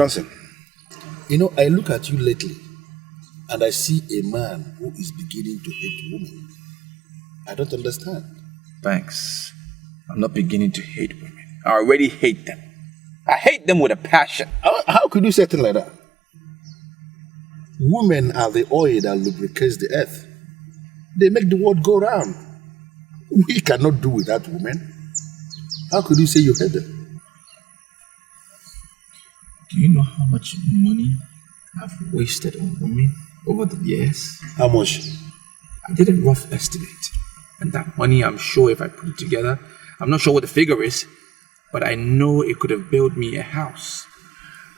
Johnson, you know, I look at you lately and I see a man who is beginning to hate women. I don't understand. Thanks. I'm not beginning to hate women. I already hate them. I hate them with a passion. How could you say things like that? Women are the oil that lubricates the earth. They make the world go round. We cannot do without women. How could you say you hate them? Do you know how much money I've wasted on women over the years? How much? I did a rough estimate. And that money, I'm sure if I put it together, I'm not sure what the figure is, but I know it could have built me a house.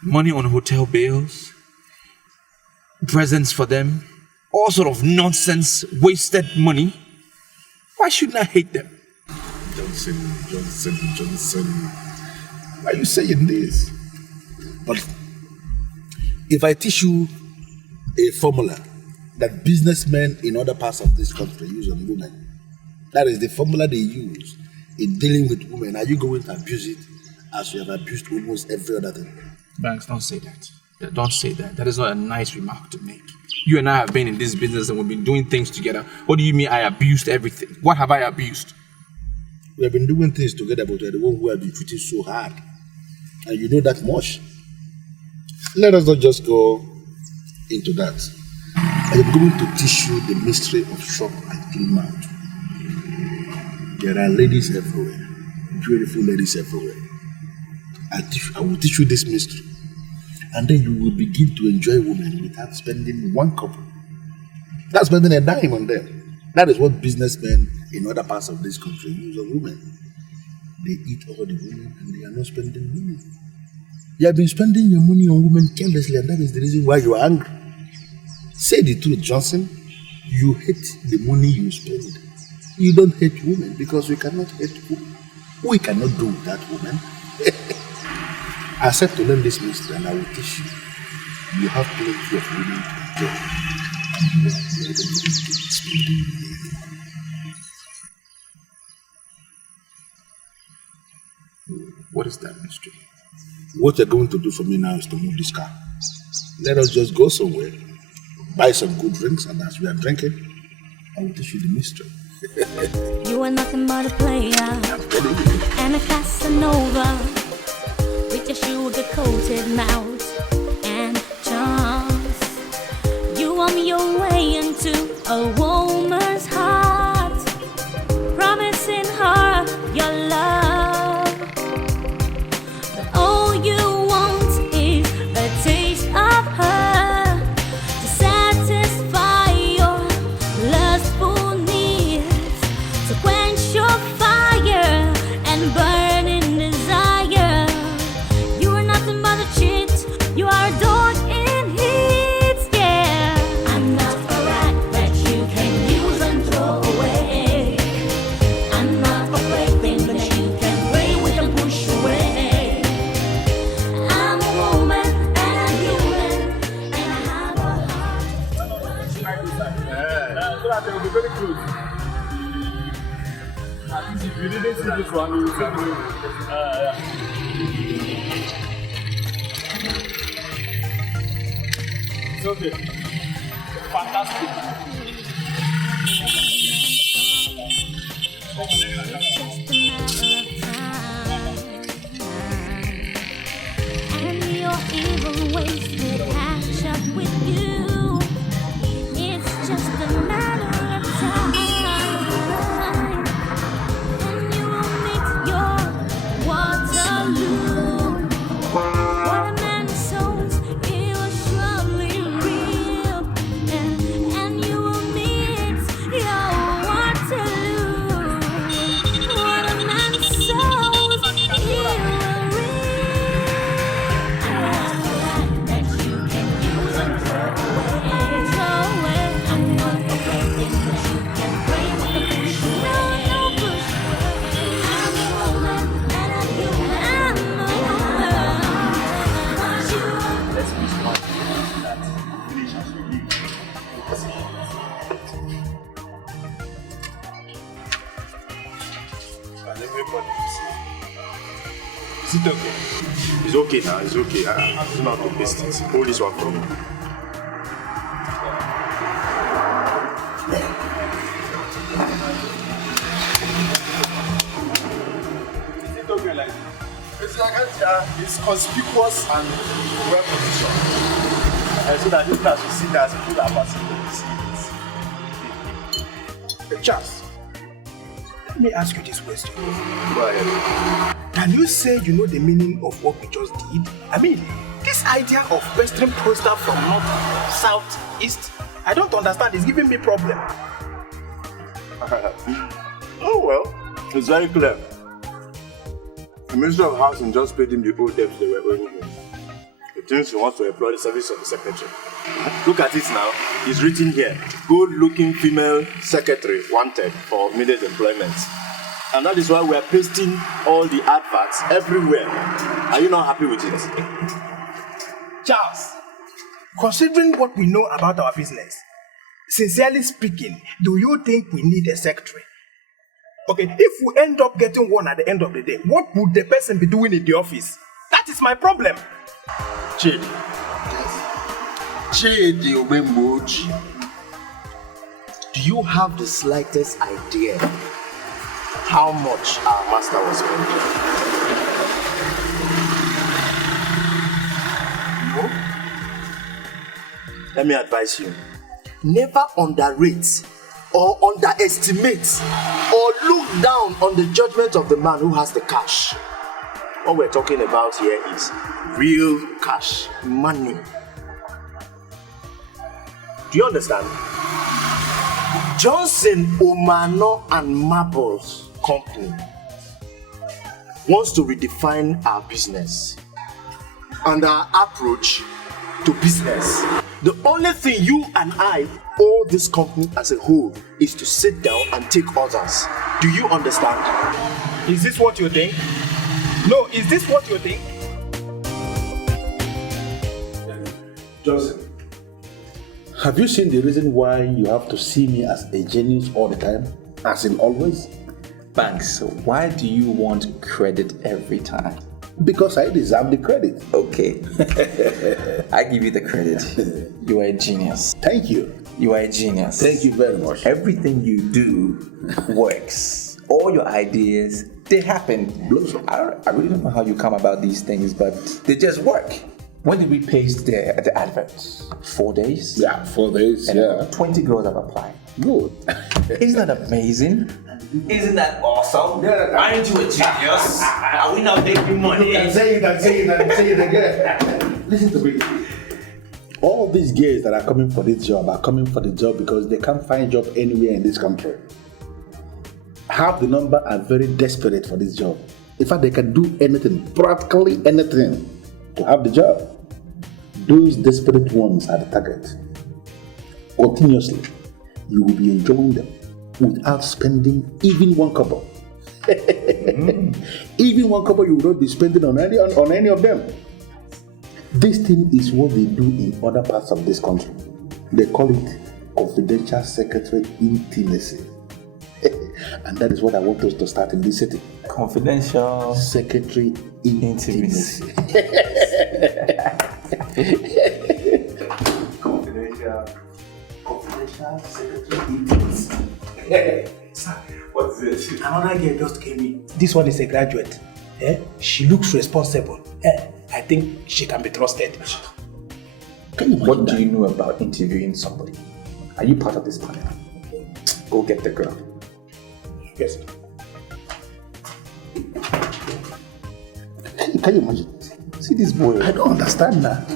Money on hotel bills, presents for them, all sort of nonsense, wasted money. Why shouldn't I hate them? Johnson. Why are you saying this? But if I teach you a formula that businessmen in other parts of this country use on women, that is the formula they use in dealing with women, are you going to abuse it as you have abused almost every other thing? Banks, don't say that. Don't say that. That is not a nice remark to make. You and I have been in this business and we've been doing things together. What do you mean I abused everything? What have I abused? We have been doing things together, but we are the one who have been treated so hard. And you know that much. Let us not just go into that. I am going to teach you the mystery of shop and clean mouth. There are ladies everywhere, beautiful ladies everywhere. I will teach you this mystery. And then you will begin to enjoy women without spending one couple. Not spending a dime on them. That is what businessmen in other parts of this country use on women. They eat all the women and they are not spending money. You have been spending your money on women carelessly, and that is the reason why you are angry. Say the truth, Johnson. You hate the money you spend. You don't hate women because we cannot hate women. We cannot do without women. I said to learn this mystery and I will teach you. You have plenty of women to enjoy. And you have let them spending money. What is that mystery? What you're going to do for me now is to move this car. Let us just go somewhere, buy some good drinks, and as we are drinking, I will teach you the mystery. You are nothing but a player and a Casanova with your sugar-coated mouth and charms. You want your way into a woman's heart, promising her your love. But all you want is a taste of her to satisfy your lustful needs, to quench your fire and burning desire. You are nothing but a cheat. You are adored in hits, yeah. I'm not a rat that you can use and throw away. I'm not a plaything that you can play with and push away. I'm a woman and I'm human and I have a heart. So that they will be very close. At least if you didn't see this one, you will see the It's okay. Fantastic. And your evil ways will catch up with you. It's just a matter of time, and you will meet your Waterloo. What a man sows, he will surely reap, and Is it okay? It's okay now, it's okay. I don't have to paste it. Hold this one from me. Is it okay like It's conspicuous and well positioned. So that you can see that people are passing to see it. Charles, let me ask you this question. Go ahead. Can you say you know the meaning of what we just did? I mean, this idea of pestering poster from north, south, east, I don't understand. It's giving me problem. Oh well, it's very clear. The Ministry of Housing just paid him the old debts they were owing him. He thinks he wants to employ the service of the secretary. Look at it now. It's written here. Good-looking female secretary wanted for immediate employment. And that is why we are pasting all the adverts everywhere. Are you not happy with it? Charles, considering what we know about our business, sincerely speaking, do you think we need a secretary? Okay, if we end up getting one at the end of the day, what would the person be doing in the office? That is my problem. Chidi Obemboji, do you have the slightest idea how much our master was spending? No? Let me advise you. Never underrate or underestimate or look down on the judgment of the man who has the cash. What we're talking about here is real cash, money. Do you understand? Johnson, Omano and Marbles Company wants to redefine our business and our approach to business. The only thing you and I owe this company as a whole is to sit down and take orders. Do you understand? Is this what you think? No, is this what you think? Johnson, have you seen the reason why you have to see me as a genius all the time? As in always? Banks, why do you want credit every time? Because I deserve the credit. Okay. I give you the credit. You are a genius. Thank you. You are a genius. Thank you very much. Everything you do works. All your ideas, they happen. I really don't know how you come about these things, but they just work. When did we paste the adverts? 4 days? Yeah, 4 days. And yeah. 20 girls have applied. Good. Isn't that amazing? Isn't that awesome? Yeah, aren't you a genius? Are we not making money? You can say it again. Listen to me. All these girls that are coming for this job are coming for the job because they can't find job anywhere in this country. Half the number are very desperate for this job. In fact, they can do anything, practically anything, to have the job. Those desperate ones are the target. Continuously, you will be enjoying them without spending even one couple. Even one couple you will not be spending on any of them. This thing is what they do in other parts of this country. They call it confidential secretary intimacy. And that is what I want us to start in this city. Confidential secretary intimacy. Confidential secretary intimacy. What's this? Another girl just came in. This one is a graduate. She looks responsible. I think she can be trusted. What do you know about interviewing somebody? Are you part of this panel? Go get the girl. Yes. Can you imagine? See this boy. I don't understand that.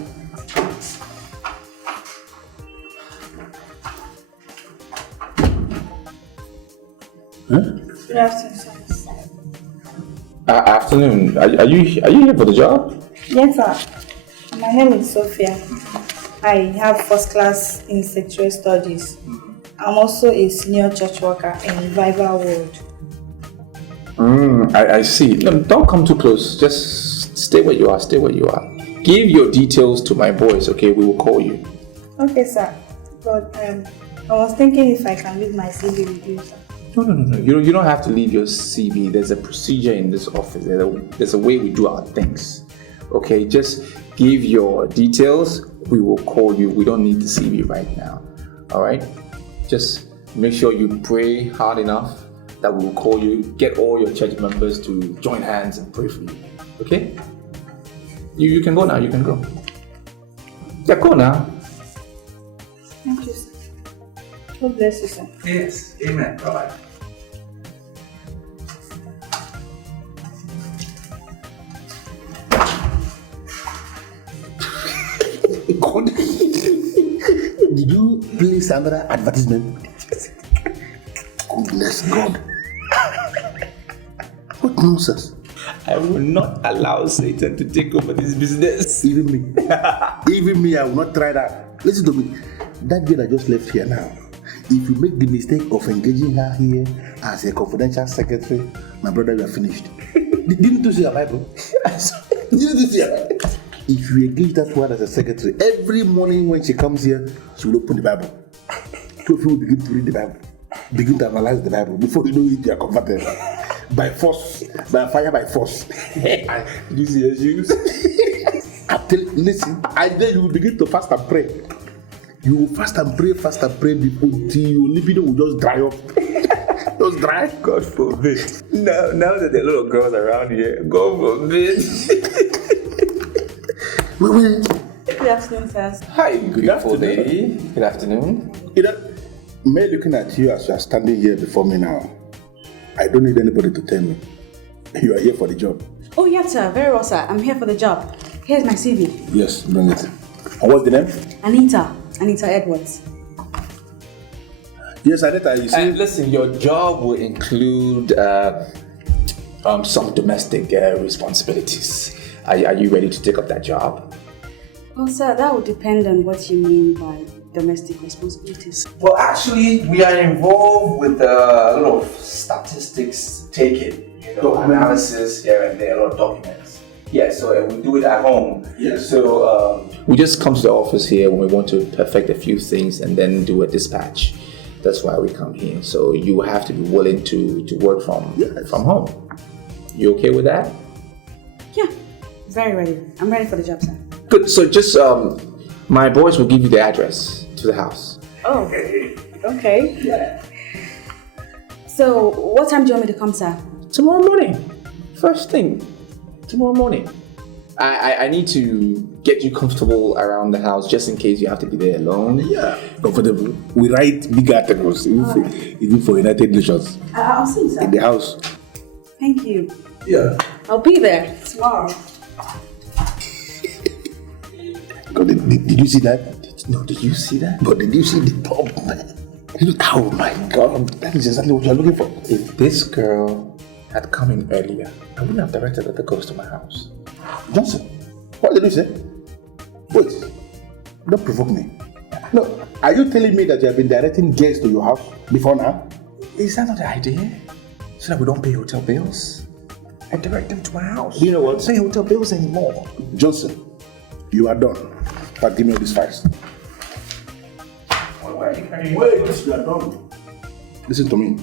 Huh? Good afternoon, sir. Afternoon. Are you here for the job? Yes, sir. My name is Sophia. I have first class in sexual studies. I'm also a senior church worker in Revival World. I see. No, don't come too close. Just stay where you are. Stay where you are. Give your details to my boys, okay? We will call you. Okay, sir. But I was thinking if I can leave my CV with you, sir. No. You don't have to leave your CV. There's a procedure in this office. There's a way we do our things. Okay, just give your details. We will call you. We don't need the CV right now. All right? Just make sure you pray hard enough that we will call you. Get all your church members to join hands and pray for you. Okay? You can go now. You can go. Yeah, go now. Thank you, sir. God bless you, sir. Yes. Amen. Bye-bye. God. Did you place another advertisement? Goodness God. What nonsense? I will not allow Satan to take over this business. Even me, I will not try that. Listen to me. That girl that just left here now, if you make the mistake of engaging her here as a confidential secretary, my brother, you are finished. Didn't you see your Bible? Didn't you see your Bible? If you engage that one as a secretary, every morning when she comes here, she will open the Bible. So you will begin to read the Bible, begin to analyze the Bible. Before you know it, you are converted. By force, by fire, by force. Did you see your shoes? Listen, and then you will begin to fast and pray. You will fast and pray until your libido will just dry up. Just dry. God forbid. Now that there are a lot of girls around here, God forbid. Wait. Good afternoon, sir. Hi, beautiful lady. Good afternoon. Me looking at you as you are standing here before me now, I don't need anybody to tell me you are here for the job. Oh, yes, sir. Very well, sir. I'm here for the job. Here's my CV. Yes, bring it. And what's the name? Anita Edwards. Yes, Anita, you see. Listen, your job will include some domestic responsibilities. Are you ready to take up that job? Well, sir, that would depend on what you mean by domestic responsibilities. Well, actually, we are involved with a lot of statistics taking, analysis here and there, a lot of documents. Yeah, so we do it at home. Yeah. So we just come to the office here when we want to perfect a few things and then do a dispatch. That's why we come here. So you have to be willing to work from home. You okay with that? Yeah, very ready. I'm ready for the job, sir. Good. So just my boys will give you the address to the house. Oh, okay. Yeah. So what time do you want me to come, sir? Tomorrow morning. First thing. Tomorrow morning. I need to get you comfortable around the house just in case you have to be there alone. Yeah, comfortable. We write big articles, even for United Nations. I'll see you, sir. In the house. Thank you. Yeah. I'll be there tomorrow. God, did you see that? No, did you see that? But did you see the top, man? Oh my God, that is exactly what you're looking for. If this girl had come in earlier, I wouldn't have directed the girls to my house. Johnson, what did you say? Wait, don't provoke me. No, are you telling me that you have been directing guests to your house before now? Is that not the idea? So that we don't pay hotel bills? I direct them to my house. You know what? Don't pay hotel bills anymore. Johnson, you are done. But give me all these files. Wait, you are done. Listen to me.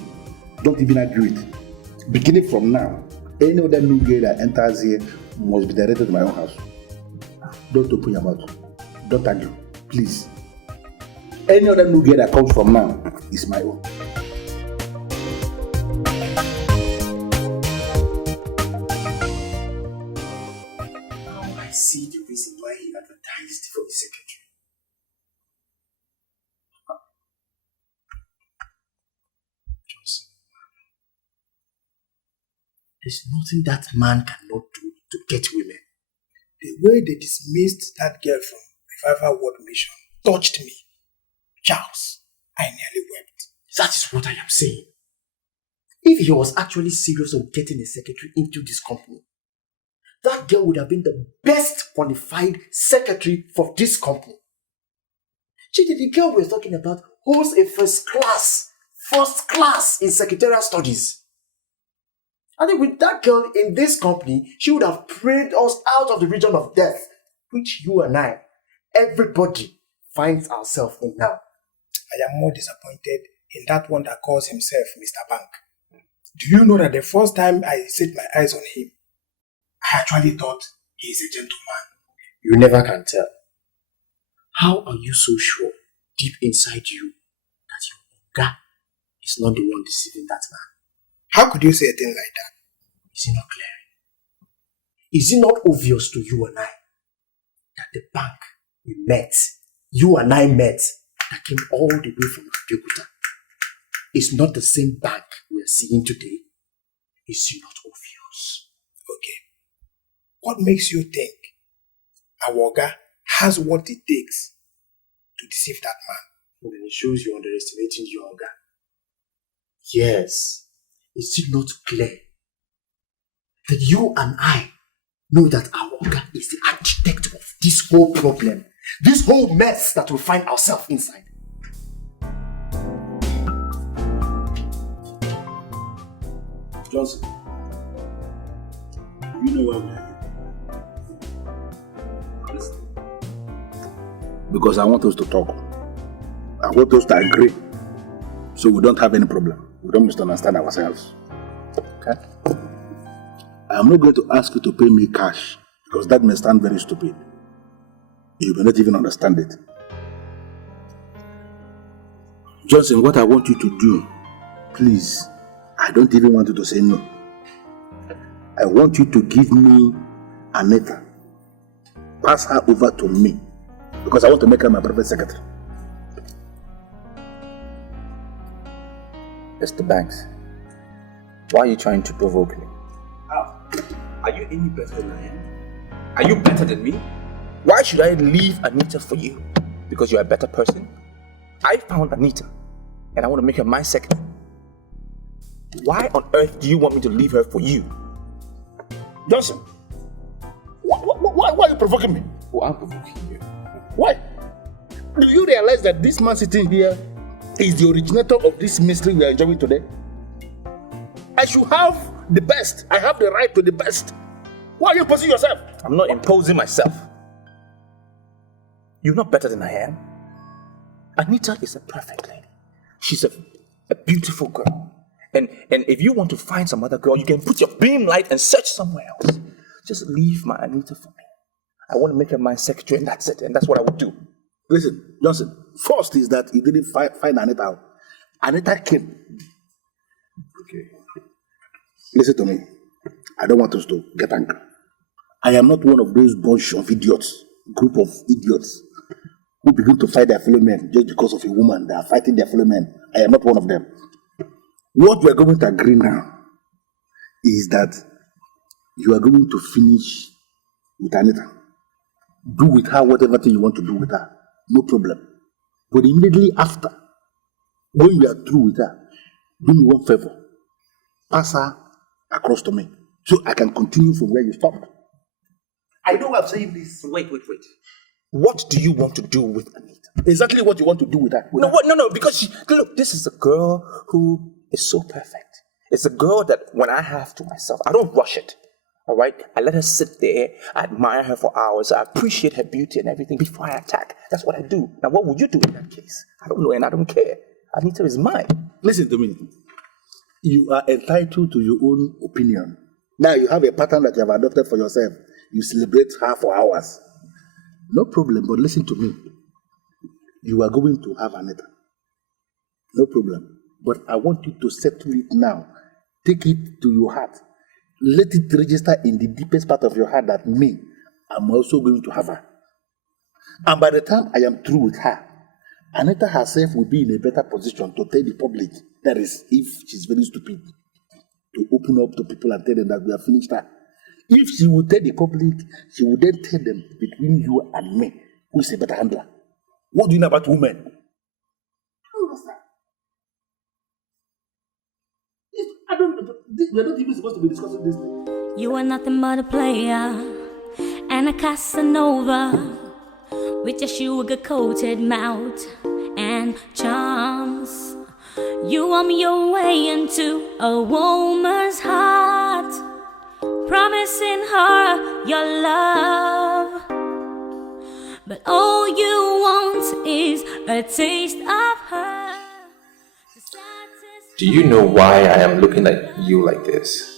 Don't even argue it. Beginning from now, any other new girl that enters here must be directed to my own house. Don't open your mouth. Don't argue. Please. Any other new girl that comes from now is my own. Now I see the reason why he advertised for the secretary. Johnson, there's nothing that man cannot do to get women. The way they dismissed that girl from Revival World Mission touched me. Charles, I nearly wept. That is what I am saying. If he was actually serious on getting a secretary into this company, that girl would have been the best qualified secretary for this company. The girl we're talking about holds a first class in secretarial studies. I think with that girl in this company, she would have prayed us out of the region of death, which you and I, everybody, finds ourselves in now. I am more disappointed in that one that calls himself Mr. Bank. Do you know that the first time I set my eyes on him, I actually thought he is a gentleman. You never can tell. How are you so sure, deep inside you, that your Oga is not the one deceiving that man? How could you say a thing like that? Is it not clear? Is it not obvious to you and I that the bank we met, you and I met, that came all the way from Abeokuta, is not the same bank we are seeing today? Is it not obvious? Okay. What makes you think our Oga has what it takes to deceive that man? Then it shows you're underestimating your Oga. Yes. Is it not clear that you and I know that our Oga is the architect of this whole problem, this whole mess that we find ourselves inside? Johnson, do you know why we are here? Listen. Because I want us to talk. I want us to agree. So we don't have any problem. We don't misunderstand ourselves. Okay? I'm not going to ask you to pay me cash because that may sound very stupid. You may not even understand it. Johnson, what I want you to do, please, I don't even want you to say no. I want you to give me Anita. Pass her over to me because I want to make her my private secretary. Mr. Banks, why are you trying to provoke me? How? Are you any better than I am? Are you better than me? Why should I leave Anita for you? Because you're a better person? I found Anita, and I want to make her my secretary. Why on earth do you want me to leave her for you? Johnson, why are you provoking me? Well, I'm provoking you. Why? Do you realize that this man sitting here is the originator of this mystery we are enjoying today? I should have the best. I have the right to the best. Why are you imposing yourself? I'm not imposing myself. You're not better than I am. Anita is a perfect lady. She's a beautiful girl. And if you want to find some other girl, you can put your beam light and search somewhere else. Just leave my Anita for me. I want to make her my secretary, and that's it. And that's what I would do. Listen, Johnson, first is that you didn't find Anita out. Anita came. Okay. Listen to me. I don't want us to get angry. I am not one of those bunch of idiots, group of idiots, who begin to fight their fellow men just because of a woman. They are fighting their fellow men. I am not one of them. What we are going to agree now is that you are going to finish with Anita. Do with her whatever thing you want to do with her. No problem. But immediately after, when you are through with her, do me one favor. Pass her across to me so I can continue from where you stopped. I know I'm saying this. Wait. What do you want to do with Anita? Exactly what you want to do with her. No, because look, this is a girl who is so perfect. It's a girl that when I have to myself, I don't rush it. All right? I let her sit there, I admire her for hours, I appreciate her beauty and everything before I attack. That's what I do. Now, what would you do in that case? I don't know and I don't care. Anita is mine. Listen to me. You are entitled to your own opinion. Now you have a pattern that you have adopted for yourself. You celebrate her for hours. No problem, but listen to me. You are going to have Anita. No problem. But I want you to settle it now. Take it to your heart. Let it register in the deepest part of your heart that me, I'm also going to have her. And by the time I am through with her, Anita herself will be in a better position to tell the public, that is, if she's very stupid, to open up to people and tell them that we have finished her. If she will tell the public, she will then tell them, between you and me, who is a better handler. What do you know about women? We're not even supposed to be discussing this thing. You are nothing but a player and a Casanova with your sugar-coated mouth and charms. You warm your way into a woman's heart, promising her your love. But all you want is a taste of her. Do you know why I am looking at you like this?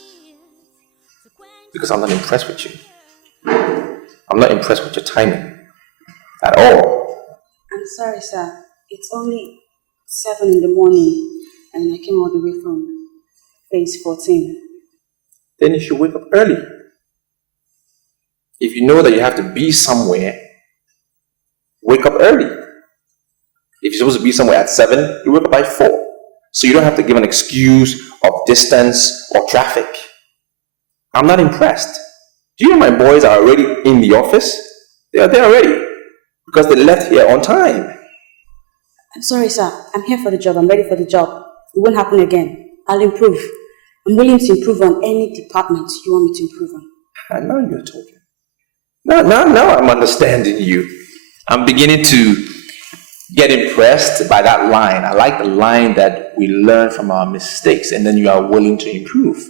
Because I'm not impressed with you. I'm not impressed with your timing at all. I'm sorry, sir. It's only 7 in the morning and I came all the way from phase 14. Then you should wake up early. If you know that you have to be somewhere, wake up early. If you're supposed to be somewhere at 7, you wake up by 4. So you don't have to give an excuse of distance or traffic. I'm not impressed. Do you know my boys are already in the office? They are there already because they left here on time. I'm sorry, sir. I'm here for the job. I'm ready for the job. It won't happen again. I'll improve. I'm willing to improve on any department you want me to improve on. And now you're talking. Now I'm understanding you. I'm beginning to get impressed by that line. I like the line that we learn from our mistakes and then you are willing to improve.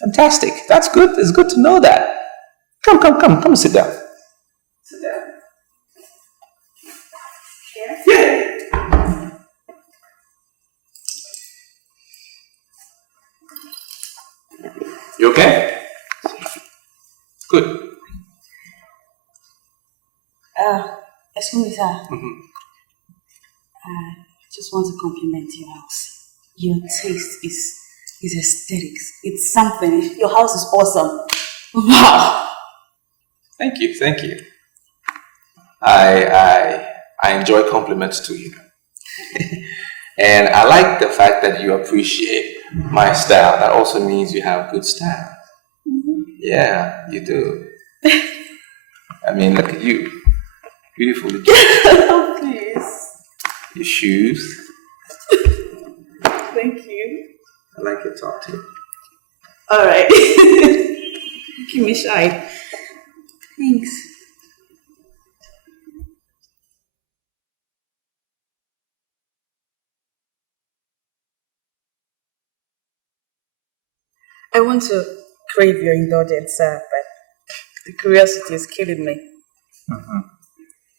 Fantastic. That's good. It's good to know that. Come and sit down. Sit down. Yeah. You okay? Good. Excuse me, sir. I just want to compliment your house. Your taste is aesthetics. It's something. Your house is awesome. Wow. Thank you. I enjoy compliments too, you know. And I like the fact that you appreciate my style. That also means you have good style. Mm-hmm. Yeah, you do. I mean, look at you. Beautifully dressed. Please. Your shoes. Thank you. I like your top too. Alright. Keep me shy. Thanks. I want to crave your indulgence, sir, but the curiosity is killing me. Mm-hmm.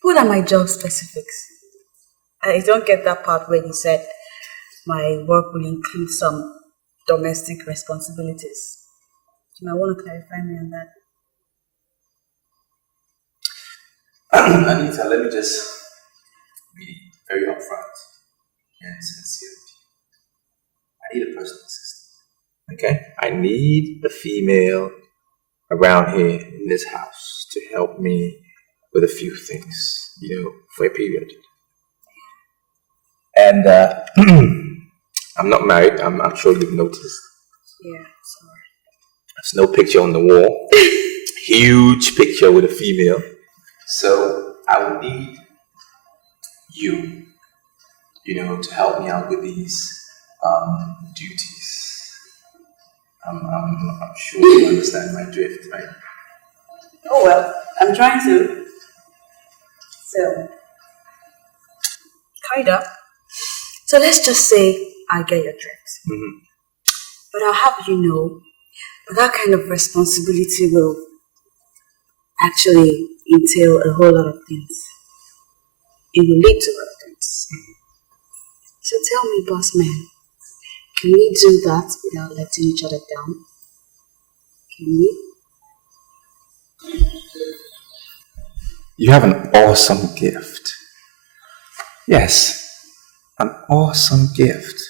What are my job specifics? I don't get that part where you said my work will include some domestic responsibilities. You might want to clarify me on that. Anita, let me just be very upfront and sincere with you. I need a personal assistant. Okay? I need a female around here in this house to help me with a few things, you know, for a period. And I'm not married. I'm sure you've noticed. Yeah, sorry. There's no picture on the wall. Huge picture with a female. So I will need you, you know, to help me out with these duties. I'm sure you understand my drift, right? Oh well, I'm trying to. So, kinda. So let's just say I get your drift. Mm-hmm. But I'll have you know that kind of responsibility will actually entail a whole lot of things. It will lead to a lot of things. Mm-hmm. So tell me, boss man, can we do that without letting each other down? Can we? You have an awesome gift. Yes, an awesome gift.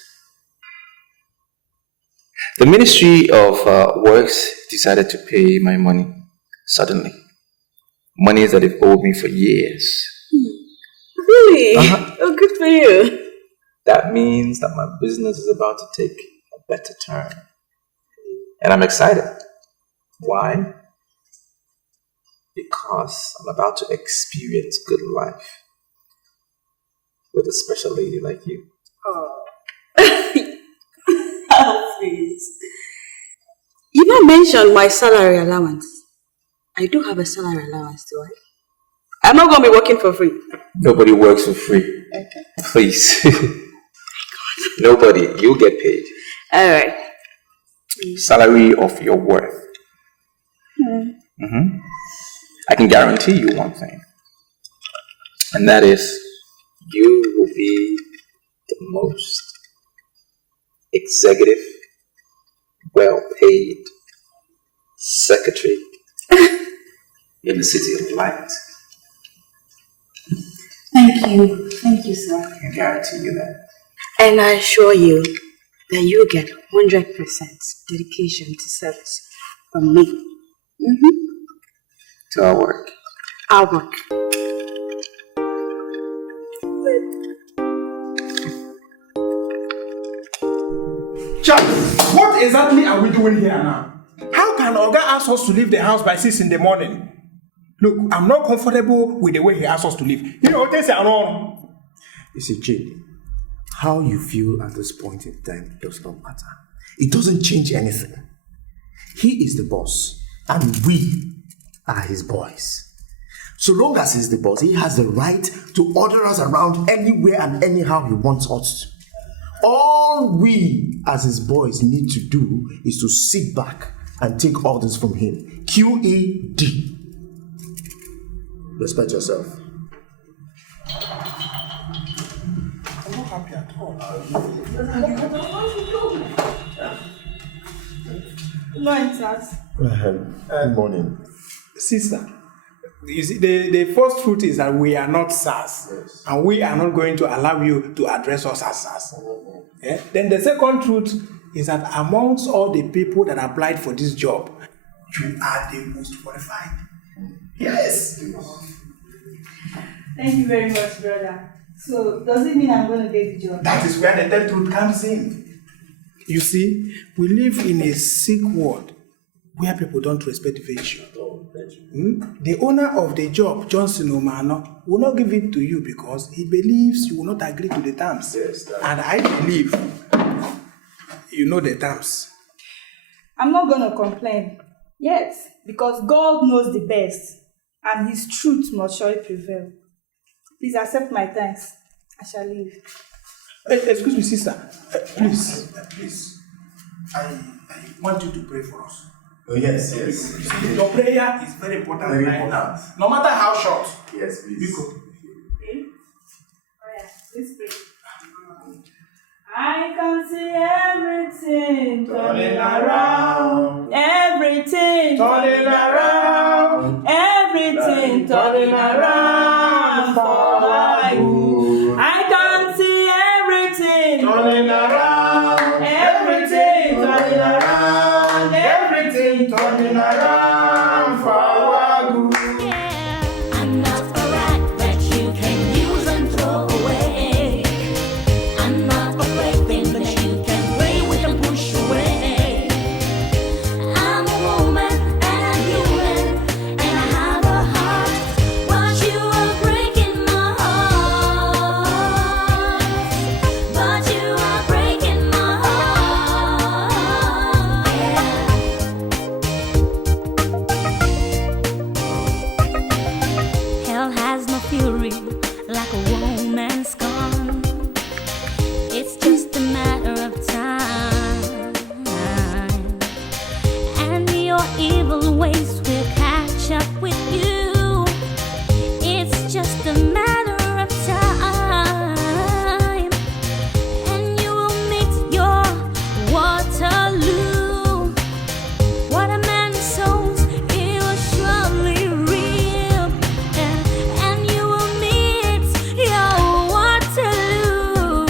The Ministry of Works decided to pay my money suddenly. Money that they've owed me for years. Really? Oh, good for you. That means that my business is about to take a better turn. And I'm excited. Why? Because I'm about to experience good life with a special lady like you. Oh. Oh, please. You don't mention my salary allowance. I do have a salary allowance, do I? I'm not going to be working for free. Nobody works for free. Okay. Please. Nobody. You'll get paid. All right. Salary of your worth. Mm-hmm. I can guarantee you one thing. And that is, you will be the most executive, well-paid secretary in the city of light. Thank you, sir. I can guarantee you that. And I assure you that you get 100% dedication to service from me. To our work. Our work. Charlie, what exactly are we doing here now? How can Oga ask us to leave the house by 6 in the morning? Look, I'm not comfortable with the way he asked us to leave. You know what they say? You see, Jane, how you feel at this point in time does not matter. It doesn't change anything. He is the boss, and we are his boys. So long as he's the boss, he has the right to order us around anywhere and anyhow he wants us to. All we as his boys need to do is to sit back and take orders from him. QED. Respect yourself. I'm not happy at all. Good morning. Sister, you see, the first truth is that we are not SARS. Yes. And we are not going to allow you to address us as SARS. Yeah? Then the second truth is that amongst all the people that applied for this job, you are the most qualified. Yes. Thank you very much, brother. So, does it mean I'm going to get the job? That is where the third truth comes in. You see, we live in a sick world where people don't respect virtue. The owner of the job, Johnson Omano, will not give it to you because he believes you will not agree to the terms. Yes, and I believe you know the terms. I'm not going to complain. Yes, because God knows the best, and His truth must surely prevail. Please accept my thanks. I shall leave. Excuse me, sister. Please. I want you to pray for us. Oh, yes. Your prayer is very important right now. No matter how short. Yes, please. You go. Okay? Alright, let's pray. I can see everything turning around. Everything turning around. Everything turning around for my good. I can see everything turning around. Everything turning around. Everything turning around for our good. I'm not a rat that you can use and throw away. I'm not a plaything that you can play with and push away. I'm a woman and I'm human and I have a heart, but you are breaking my heart. But you are breaking my heart. Hell has no fury like a woman's scorn. It's just a matter of time, and your evil ways will catch up with you. It's just a matter of time, and you will meet your Waterloo. What a man sows, he will surely reap, and you will meet your Waterloo.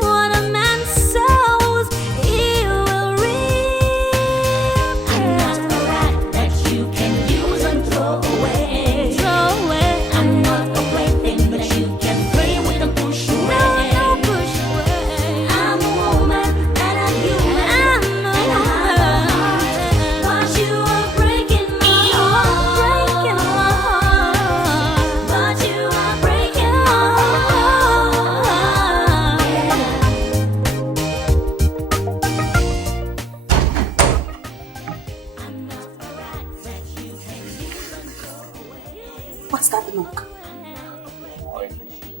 What a man sows, he will reap. I'm not a rat that you can use and throw away. I'm not a plaything that you can play with and push away. I'm a woman and I'm human and I have a heart, but you are breaking my heart. But you are breaking my heart. I'm not a rat that you can use and throw away. What's that knock?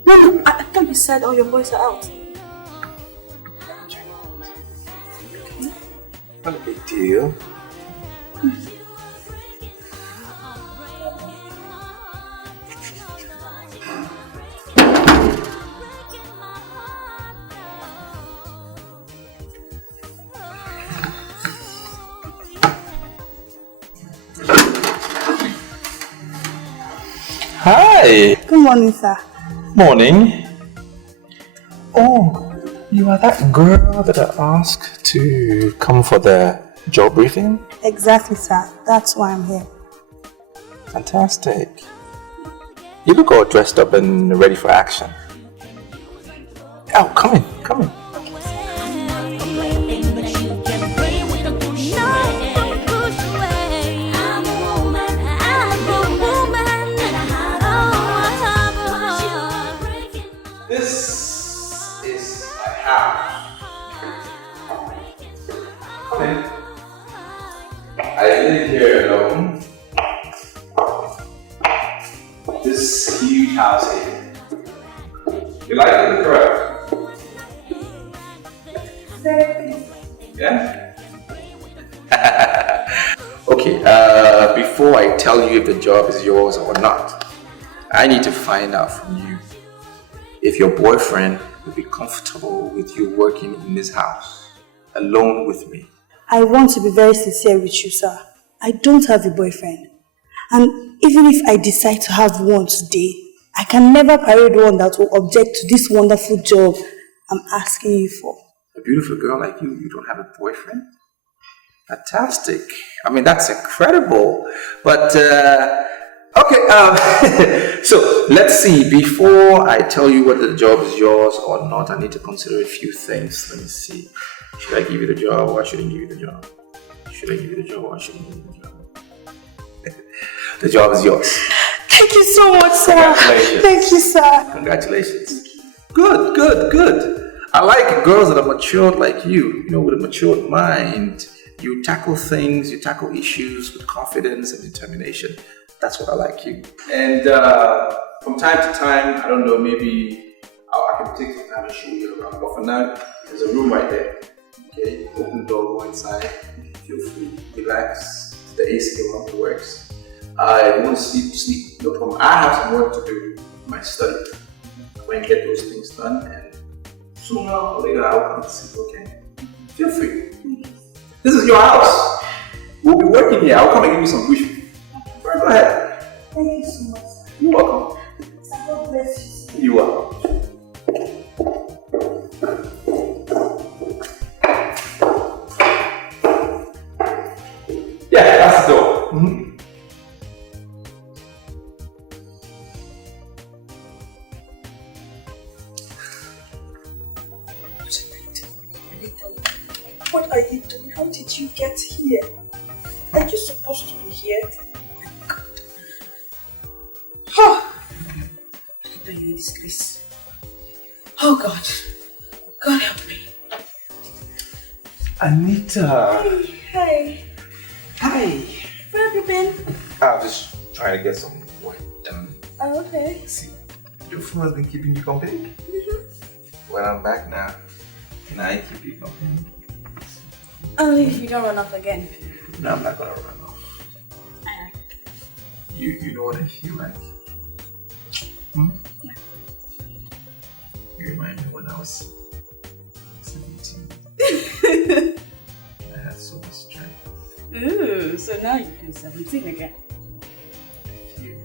No, I thought you said all your boys are out. Not a big deal. Hi. Good morning, sir. Morning. Oh, you are that girl that I asked to come for the job briefing? Exactly, sir. That's why I'm here. Fantastic. You look all dressed up and ready for action. Oh, come in, come in. This is my house. Come in. I live here alone. This huge house here. You like it, correct? Yeah? Okay, before I tell you if the job is yours or not, I need to find out from you if your boyfriend would be comfortable with you working in this house, alone with me. I want to be very sincere with you, sir. I don't have a boyfriend. And even if I decide to have one today, I can never parade one that will object to this wonderful job I'm asking you for. A beautiful girl like you don't have a boyfriend? Fantastic. I mean, that's incredible. But, okay, so let's see. Before I tell you whether the job is yours or not, I need to consider a few things. Let me see. Should I give you the job or I shouldn't give you the job? Should I give you the job or I shouldn't give you the job? The job is yours. Thank you so much, sir. Congratulations. Thank you, sir. Congratulations. Good, good, good. I like girls that are matured like you, with a matured mind. You tackle things, you tackle issues with confidence and determination. That's what I like you. And from time to time, I don't know, maybe I can take some time and show you around. But for now, there's a room right there. Okay, open the door, go inside. Feel free, relax. The AC works. You want to sleep, no problem. I have some work to do in my study. I'm going to get those things done, and sooner or later I'll come and sleep, okay? Feel free. This is your house. We'll be working here. I'll come and give you some briefing. Go ahead. Thank you so much. You're welcome. God bless you. You are. Yeah, that's the door. Mm-hmm. What are you doing? How did you get here? Are you supposed to be here? Oh my God. Oh. I know you're a disgrace. Oh God. God help me. Anita. Hey. Hi. Where have you been? I'm just trying to get some work done. Oh, okay. See, your phone has been keeping you company? Mm-hmm. Well, I'm back now. Can I keep you company? Only if you don't run off again. No, I'm not gonna run off. You know what I feel like? Hmm? Yeah. You remind me when I was 17. I had so much strength. Ooh, so now you feel 17 again. I feel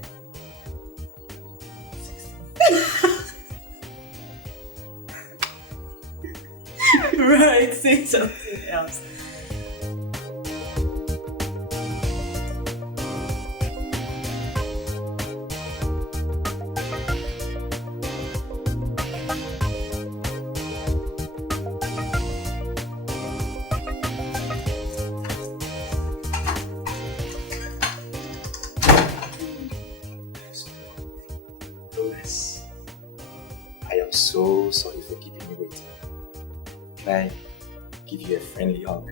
16. Right, say something else. I am so sorry for keeping you waiting. Can I give you a friendly hug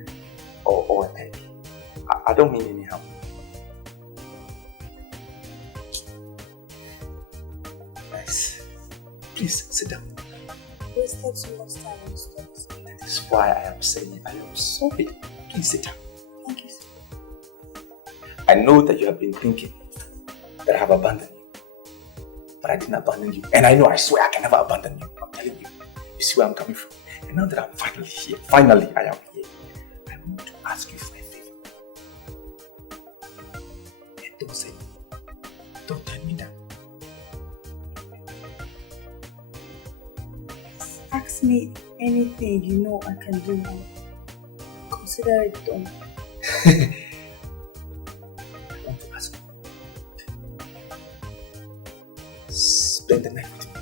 or a pet? I don't mean any harm. Nice. Please sit down. Wasted so much time on studies. That is why I am saying I am sorry. Please sit down. Thank you, sir. I know that you have been thinking that I have abandoned you. But I didn't abandon you. And I swear I can never abandon you. I'm telling you. You see where I'm coming from? And now that I'm finally here, I am here, I want to ask you for a favor. And don't say no. Don't turn me down. ask me anything you know I can do now. Consider it done. I want to ask you. Spend the night with me.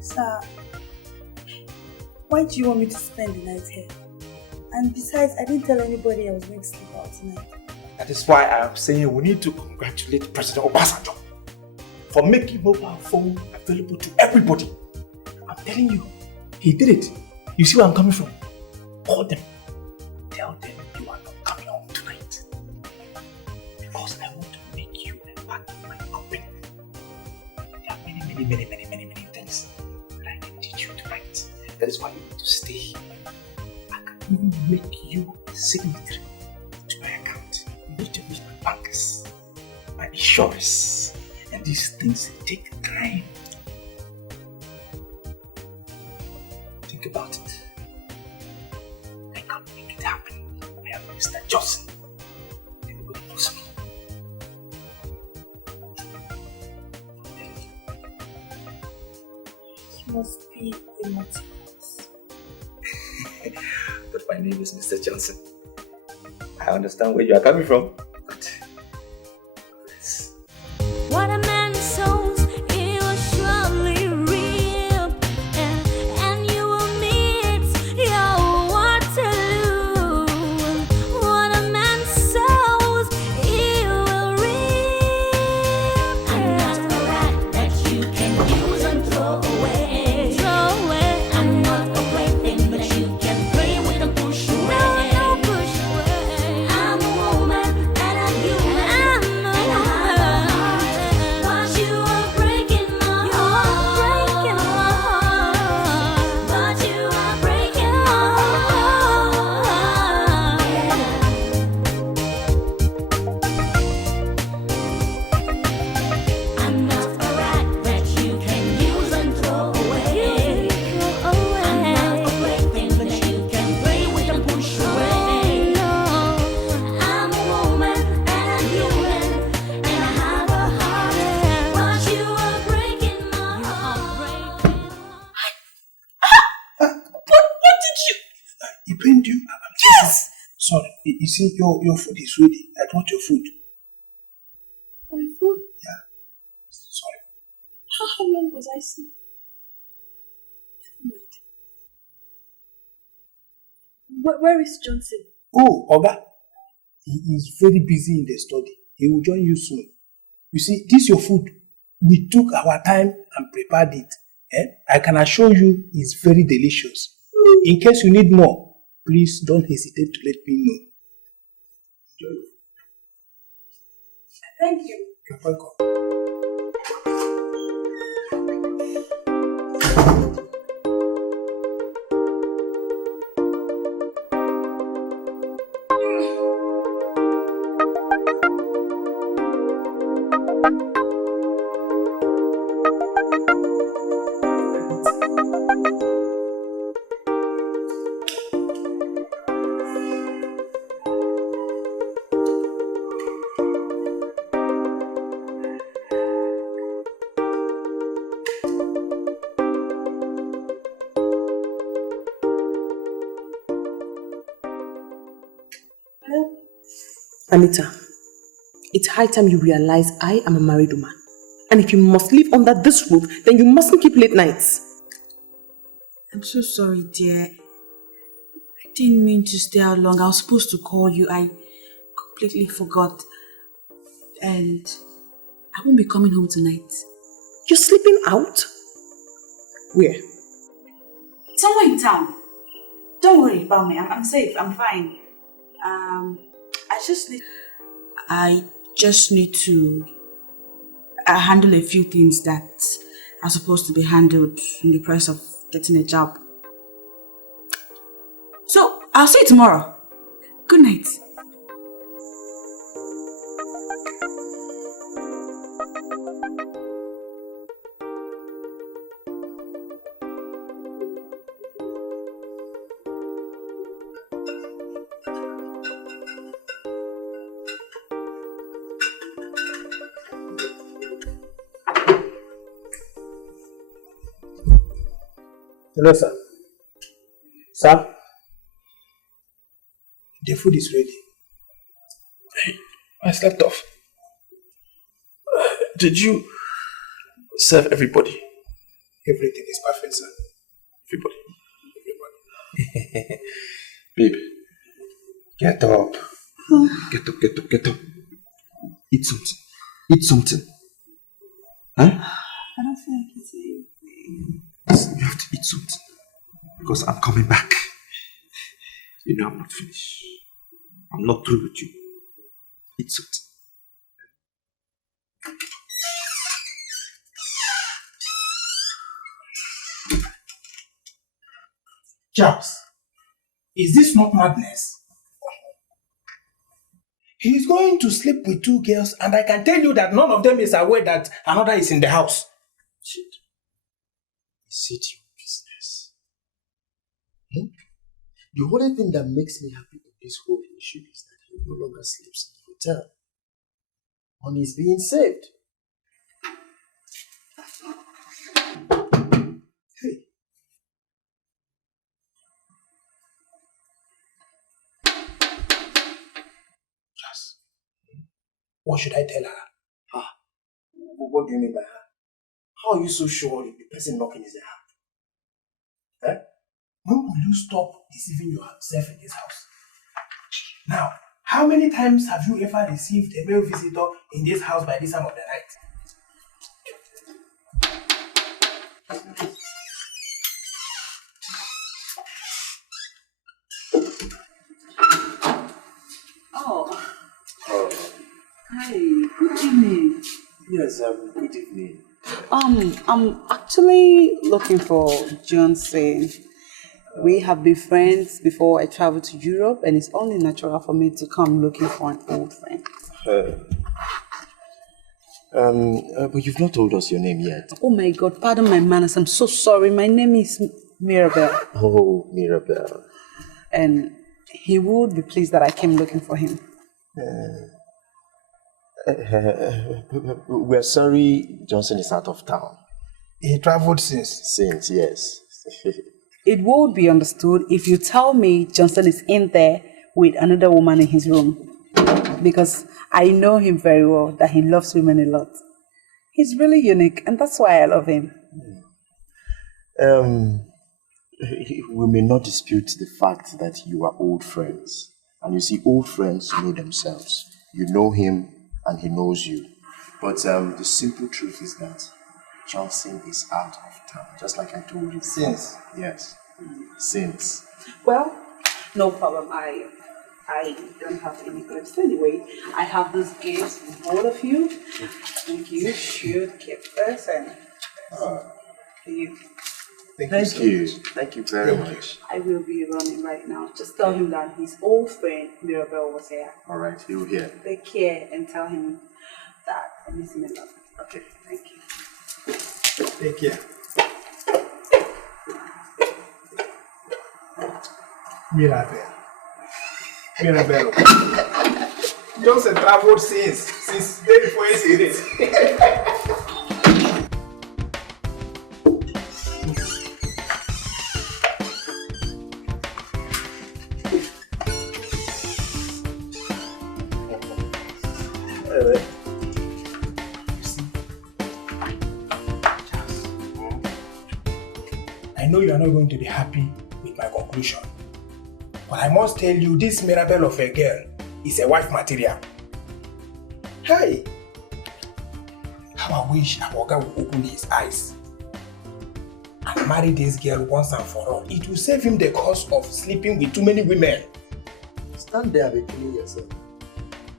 Sir, why do you want me to spend the night here? And besides, I didn't tell anybody I was going to sleep out tonight. That is why I am saying we need to congratulate President Obasanjo for making mobile phone available to everybody. I'm telling you, he did it. You see where I'm coming from? Call them. Tell them you are not coming home tonight. Because I want to make you a part of my company. There are many things that I can teach you tonight. That is why you need to stay here. I can even make you a signatory to my account. You need to meet my bankers, my insurers, and these things take time. Think about it. I can't make it happen. I am Mr. Johnson. Everybody knows me. You must be a multi-class. But my name is Mr. Johnson. I understand where you are coming from. But What a man sows, he will surely reap, and you will meet your Waterloo. What a man sows, he will reap. I'm not a rat that you can use and throw away. I'm not a plaything that you can play with and push away. No, push away. I'm a woman and a human, and I have a heart. But you are breaking my heart. But you are breaking my heart. I'm not a rat that you can use and throw away. I'm not a plaything that you can play with and push away. I'm a woman and a human, and I have a heart. But you are breaking my heart. What did you? He pained you? Yes! Sorry. You see, your food is ready. I brought your food. My food? Yeah. Sorry. How long was I asleep? Where is Johnson? Oh, Oga. He is very busy in the study. He will join you soon. You see, this your food. We took our time and prepared it. I can assure you it's very delicious. In case you need more, please don't hesitate to let me know. Enjoy. Thank you. You're welcome. Anita, it's high time you realize I am a married woman. And if you must live under this roof, then you mustn't keep late nights. I'm so sorry, dear. I didn't mean to stay out long. I was supposed to call you. I completely forgot. And I won't be coming home tonight. You're sleeping out? Where? Somewhere in town. Don't worry about me. I'm safe. I'm fine. I just need to handle a few things that are supposed to be handled in the process of getting a job. So, I'll see you tomorrow. Good night. Hello, sir. Sir? The food is ready. I slept off. Did you serve everybody? Everything is perfect, sir. Everybody. Babe, get up. Get up. Eat something. Eat something. Huh? I don't feel like eating anything. You have to eat something. Because I'm coming back. You know I'm not finished. I'm not through with you. Eat something. Charles, is this not madness? He is going to sleep with 2 girls, and I can tell you that none of them is aware that another is in the house. Shit. Is it your business? The only thing that makes me happy in this whole issue is that he no longer sleeps in the hotel. Money is being saved. Hey. Just, what should I tell her? What do you mean by her? How are you so sure if the person knocking is a her? When will you stop deceiving yourself in this house? Now, how many times have you ever received a male visitor in this house by this time of the night? Hi, good evening. Yes, good evening. I'm actually looking for Johnson. We have been friends before I traveled to Europe, and it's only natural for me to come looking for an old friend. But you've not told us your name yet. Oh my God, pardon my manners. I'm so sorry. My name is Mirabel. Oh, Mirabel. And he would be pleased that I came looking for him. We're sorry Johnson is out of town. He traveled since. Since, yes. It would be understood if you tell me Johnson is in there with another woman in his room. Because I know him very well, that he loves women a lot. He's really unique, and that's why I love him. We may not dispute the fact that you are old friends. And you see, old friends know themselves. You know him, and he knows you. But the simple truth is that Johnson is out of town, just like I told you. Since? Yes, since. Well, no problem. I don't have any goods anyway. I have this gift for all of you. And you should keep this and you. Thank you. Thank you very much. I will be running right now. Just tell him that his old friend Mirabel was here. All right, he'll hear. Take care and tell him that I miss him a lot. Okay. Thank you. Take care. Mirabel. Johnson traveled since day before he said it. I know you are not going to be happy with my conclusion. But I must tell you, this Mirabel of a girl is a wife material. Hey! How I wish our guy would open his eyes and marry this girl once and for all. It will save him the cost of sleeping with too many women. Stand there between yourself.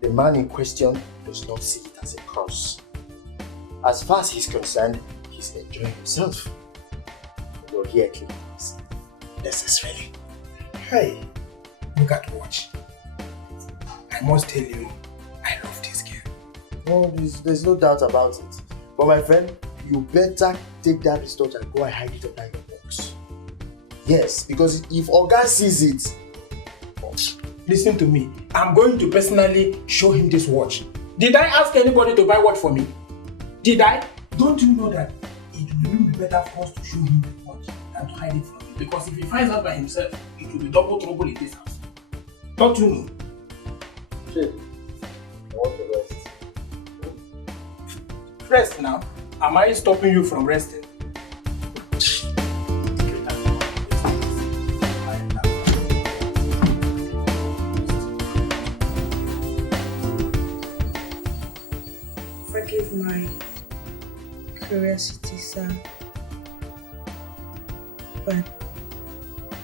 The man in question does not see it as a cross. As far as he's concerned, he's enjoying himself. You're here, please. Necessarily. Hey, look at watch. I must tell you, I love this girl. No, there's no doubt about it. But my friend, you better take that wristwatch and go and hide it under your box. Yes, because if Oga sees it... Listen to me. I'm going to personally show him this watch. Did I ask anybody to buy watch for me? Did I? Don't you know that it will be better for us to show him the watch than to hide it from him? Because if he finds out by himself, it will be double trouble in this house. Don't you know? Chief, I want to rest. Rest now. Am I stopping you from resting? Forgive my curiosity, sir. But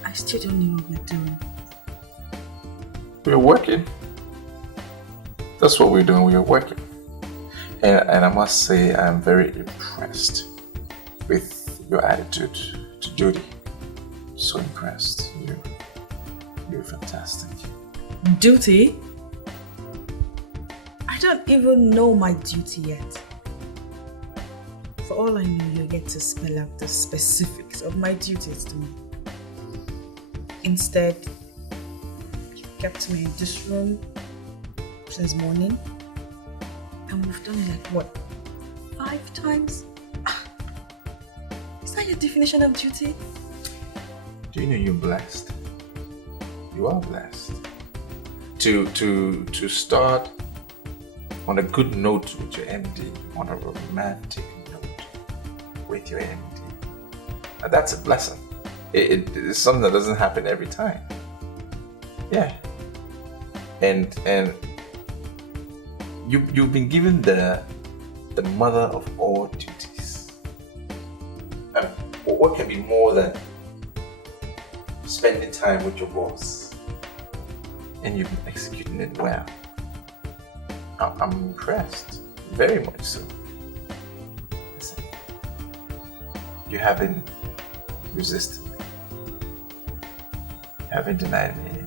I still don't know what we're doing. We're working. That's what we're doing. We are working. And I must say, I'm very impressed with your attitude to duty. So impressed. You're fantastic. Duty? I don't even know my duty yet. For all I know, you're yet to spell out the specifics of my duties to me. Instead, you kept me in this room since morning, and we've done it like what, 5 times? Is that your definition of duty? Do you know you're blessed? You are blessed. To start on a good note with your MD, on a romantic note with your MD. That's a blessing. It's something that doesn't happen every time. Yeah. And you've been given the mother of all duties. I mean, what can be more than spending time with your boss? And you've been executing it well. I'm impressed, very much so. Listen, you haven't resisted me. You haven't denied me anything.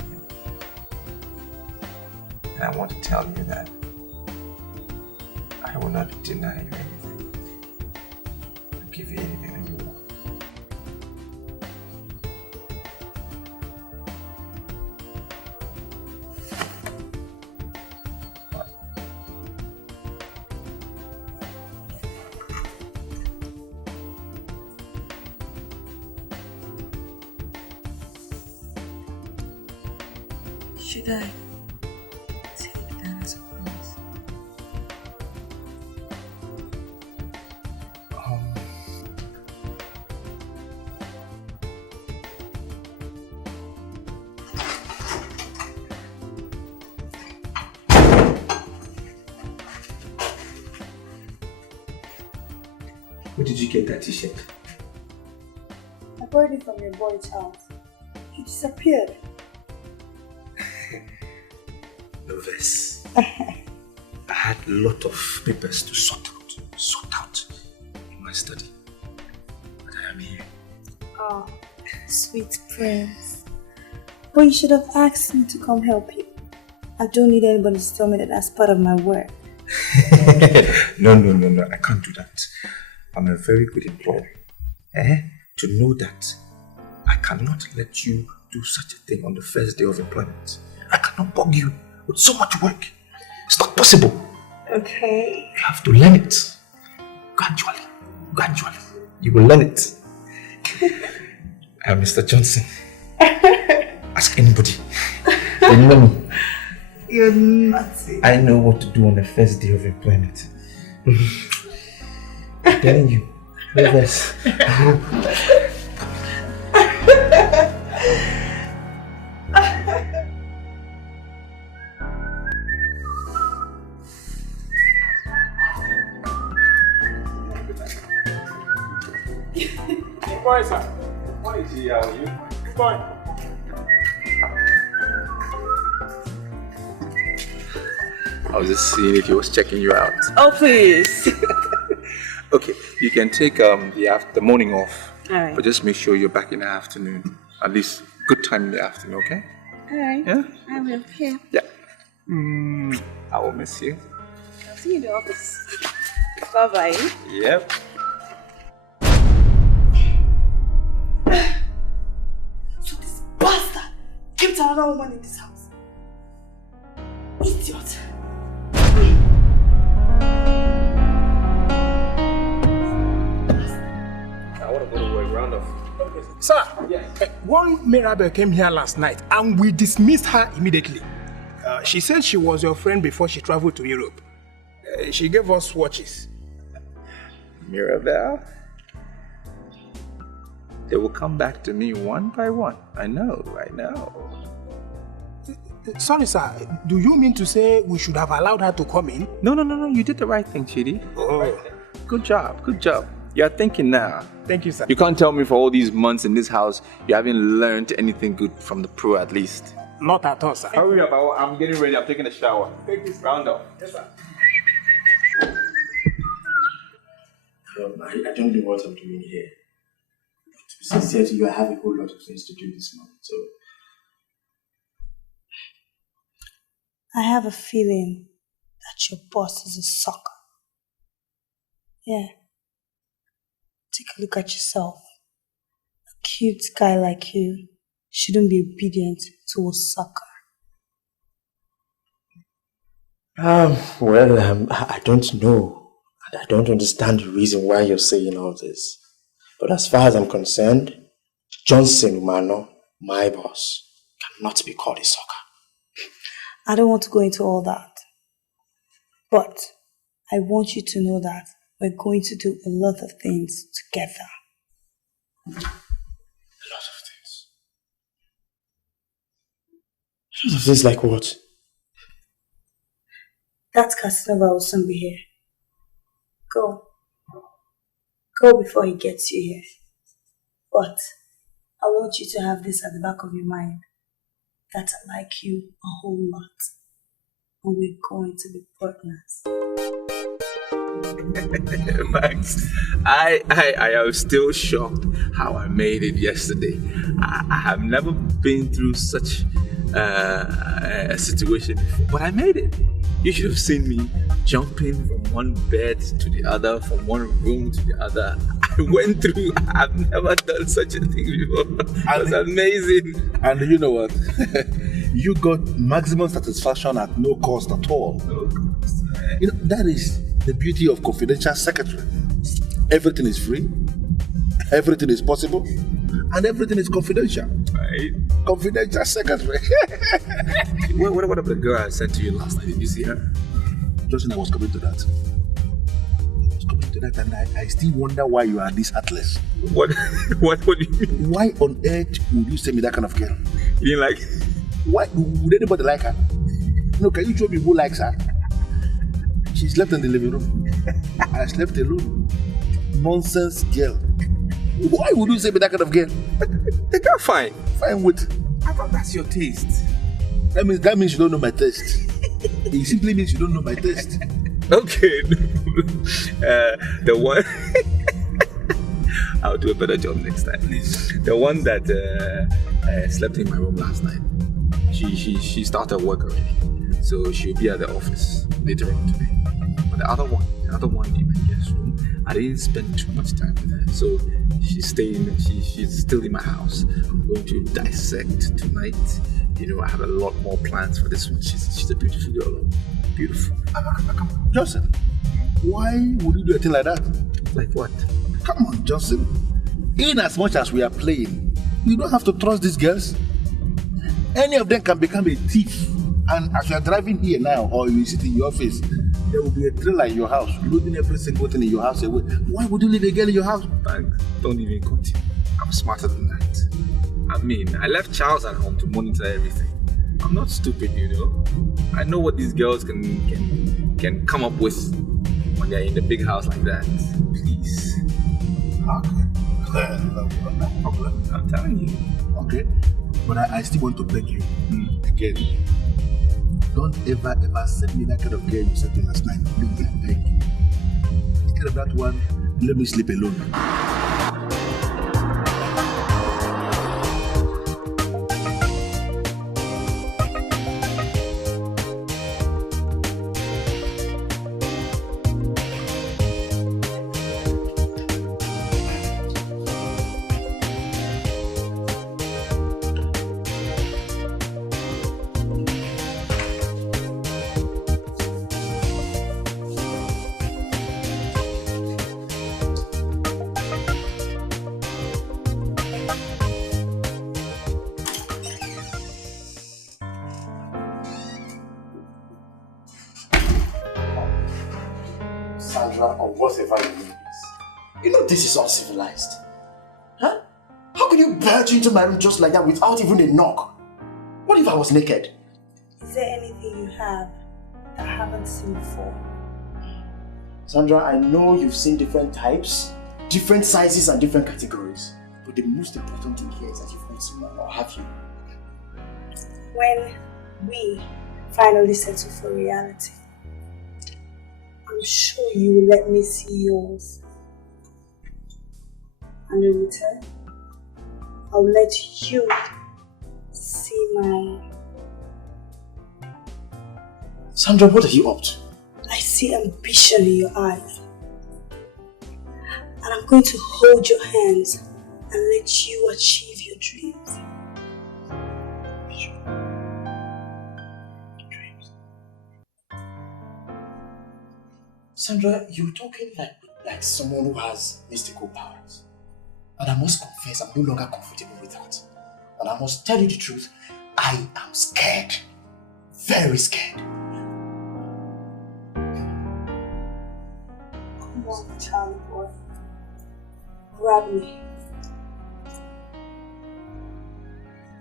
And I want to tell you that I will not deny you anything. I'll give you anything that you want. Should I take that as a promise? Where did you get that t-shirt? I borrowed it from your boy's house. He disappeared. Nervous. I had a lot of papers to sort out in my study. But I am here. Oh, sweet prince. But you should have asked me to come help you. I don't need anybody to tell me that that's part of my work. No, I can't do that. I'm a very good employer. To know that I cannot let you do such a thing on the first day of employment. I cannot bug you with so much work. It's not possible. Okay. You have to learn it. Gradually. You will learn it. I am Mr. Johnson. Ask anybody. They know me. You're nutsy. I know what to do on the first day of employment. I'm telling you. Nervous. Boy, sir. Morning to you. How are you? Fine. I was just seeing if he was checking you out. Oh, please. Okay, you can take the morning off. All right. But just make sure you're back in the afternoon. At least good time in the afternoon, okay? All right. Yeah? I will. Here. Yeah. I will miss you. I'll see you in the office. Bye-bye. Yep. So this bastard kept another woman in this house. Idiot. I want to go to work round off. Sir, one Mirabel came here last night and we dismissed her immediately. She said she was your friend before she traveled to Europe. She gave us watches. Mirabelle? They will come back to me one by one. I know. Sorry, sir. Do you mean to say we should have allowed her to come in? No. You did the right thing, Chidi. Oh. Good job. You're thinking now. Thank you, sir. You can't tell me for all these months in this house you haven't learned anything good from the pro at least. Not at all, sir. Hurry up, I'm getting ready. I'm taking a shower. Take this round up. Yes, sir. I don't know what I'm doing here. But to be sincere to you, I have a whole lot of things to do this morning, so... I have a feeling that your boss is a sucker. Yeah. Take a look at yourself. A cute guy like you shouldn't be obedient to a sucker. Well, I don't know. And I don't understand the reason why you're saying all this. But as far as I'm concerned, Johnson Umano, my boss, cannot be called a sucker. I don't want to go into all that. But I want you to know that we're going to do a lot of things together. A lot of things? A lot of things like what? That Casanova will soon be here. Go. Go before he gets you here. But I want you to have this at the back of your mind. That I like you a whole lot. And we're going to be partners. Max, I am still shocked how I made it yesterday. I have never been through such a situation before, but I made it. You should have seen me jumping from one bed to the other, from one room to the other. I went through, I've never done such a thing before. It was amazing. And you know what? You got maximum satisfaction at no cost at all. No cost. You know, that is the beauty of confidential secretary. Everything is free, everything is possible, and everything is confidential. Right? Confidential secretary. What about the girl I sent to you last night? Did you see her? Justin, I was coming to that. And I still wonder why you are this heartless. What do you mean? Why on earth would you send me that kind of girl? You didn't like? Why would anybody like her? No, can you show me who likes her? She slept in the living room. I slept alone. Nonsense girl. Why would you say me that kind of girl? The girl fine. Fine with? I thought that's your taste. That means you don't know my taste. It simply means you don't know my taste. Okay. The one I'll do a better job next time. The one that slept in my room last night. She started work already. So she'll be at the office later on today. But the other one in my guest room, I didn't spend too much time with her. So she's still in my house. I'm going to dissect tonight. You know, I have a lot more plans for this one. She's a beautiful girl. Beautiful. Johnson, why would you do a thing like that? Like what? Come on, Johnson. In as much as we are playing, you don't have to trust these girls. Any of them can become a thief. And as you are driving here now, or you sit in your office, there will be a driller in your house, loading every single thing in your house away. Why would you leave a girl in your house? Thanks. Don't even continue. I'm smarter than that. I mean, I left Charles at home to monitor everything. I'm not stupid, you know. I know what these girls can come up with when they're in the big house like that. Please. Okay. No problem. I'm telling you. Okay. But I still want to beg you again. Don't ever send me that kind of girl you sent me last night. Please, I beg you. Instead of that one, let me sleep alone. Sandra, or whatever your name is. You know this is uncivilized. Huh? How could you barge into my room just like that without even a knock? What if I was naked? Is there anything you have that I haven't seen before? Sandra, I know you've seen different types, different sizes and different categories. But the most important thing here is that you've not seen one, or have you? When we finally settle for reality, I'm sure you will let me see yours. And in return, I'll let you see mine. Sandra, what are you up to? I see ambition in your eyes. And I'm going to hold your hands and let you achieve your dreams. Sandra, you're talking like someone who has mystical powers. And I must confess, I'm no longer comfortable with that. And I must tell you the truth, I am scared. Very scared. Come on, Charlie boy. Grab me.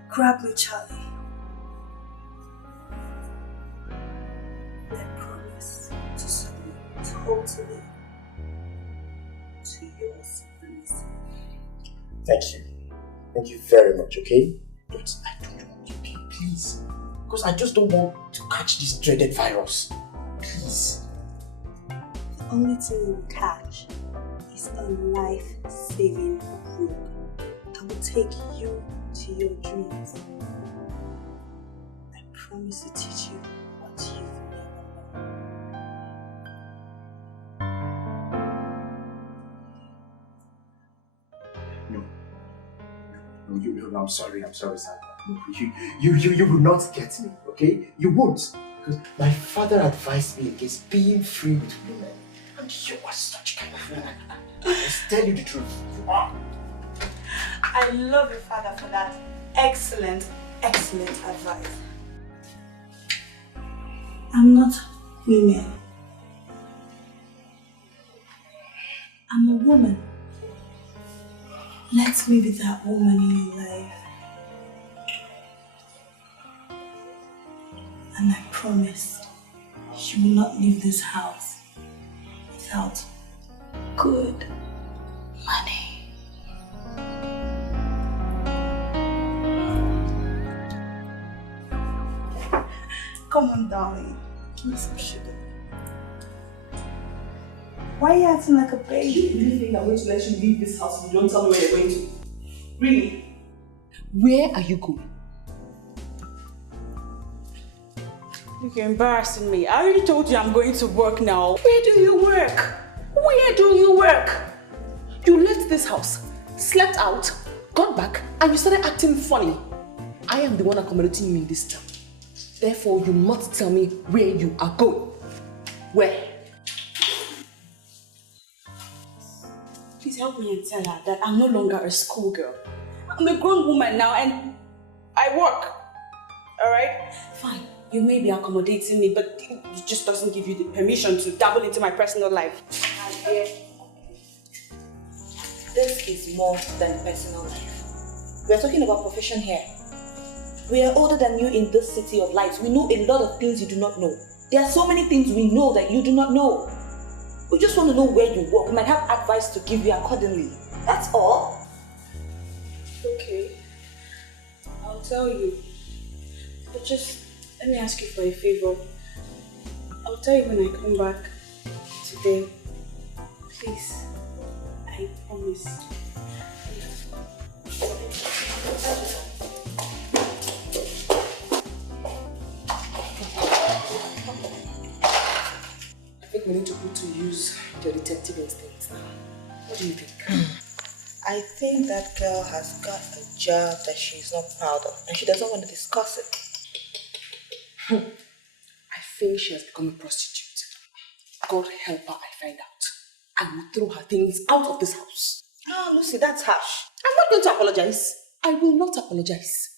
Grab me, Charlie. I promise to submit totally to yours. Thank you. Thank you very much, okay? But I don't want you, okay? Please. Because I just don't want to catch this dreaded virus. Please. The only thing you will catch is a life-saving rope that will take you to your dreams. I promise to teach you what you've never known. No, I'm sorry, Sandra. You will not get me, okay? You won't. Because my father advised me against being free with women. And you are such kind of woman. I must tell you the truth. You are. I love your father for that excellent advice. I'm not women. I'm a woman. Let me be that woman in your life. And I promise you will not leave this house without good money. Come on, darling. Give me some sugar. Why are you acting like a baby? You really think I'm going to let you leave this house if you don't tell me where you're going to? Really? Where are you going? You're embarrassing me. I already told you I'm going to work now. Where do you work? Where do you work? You left this house, slept out, got back, and you started acting funny. I am the one accommodating you in this job. Therefore, you must tell me where you are going. Where? Please help me and tell her that I'm no longer a schoolgirl. I'm a grown woman now and I work. Alright? Fine. You may be accommodating me, but it just doesn't give you the permission to dabble into my personal life. This is more than personal life. We are talking about profession here. We are older than you in this city of lights. We know a lot of things you do not know. There are so many things we know that you do not know. We just want to know where you work. We might have advice to give you accordingly. That's all. Okay. I'll tell you. But just let me ask you for a favor. I'll tell you when I come back today. Please. I promise. I think we need to put to use your detective instincts now. What do you think? I think that girl has got a job that she's not proud of and she doesn't want to discuss it. I think she has become a prostitute. God help her, I find out. I will throw her things out of this house. Oh, Lucy, that's harsh. I'm not going to apologize. I will not apologize.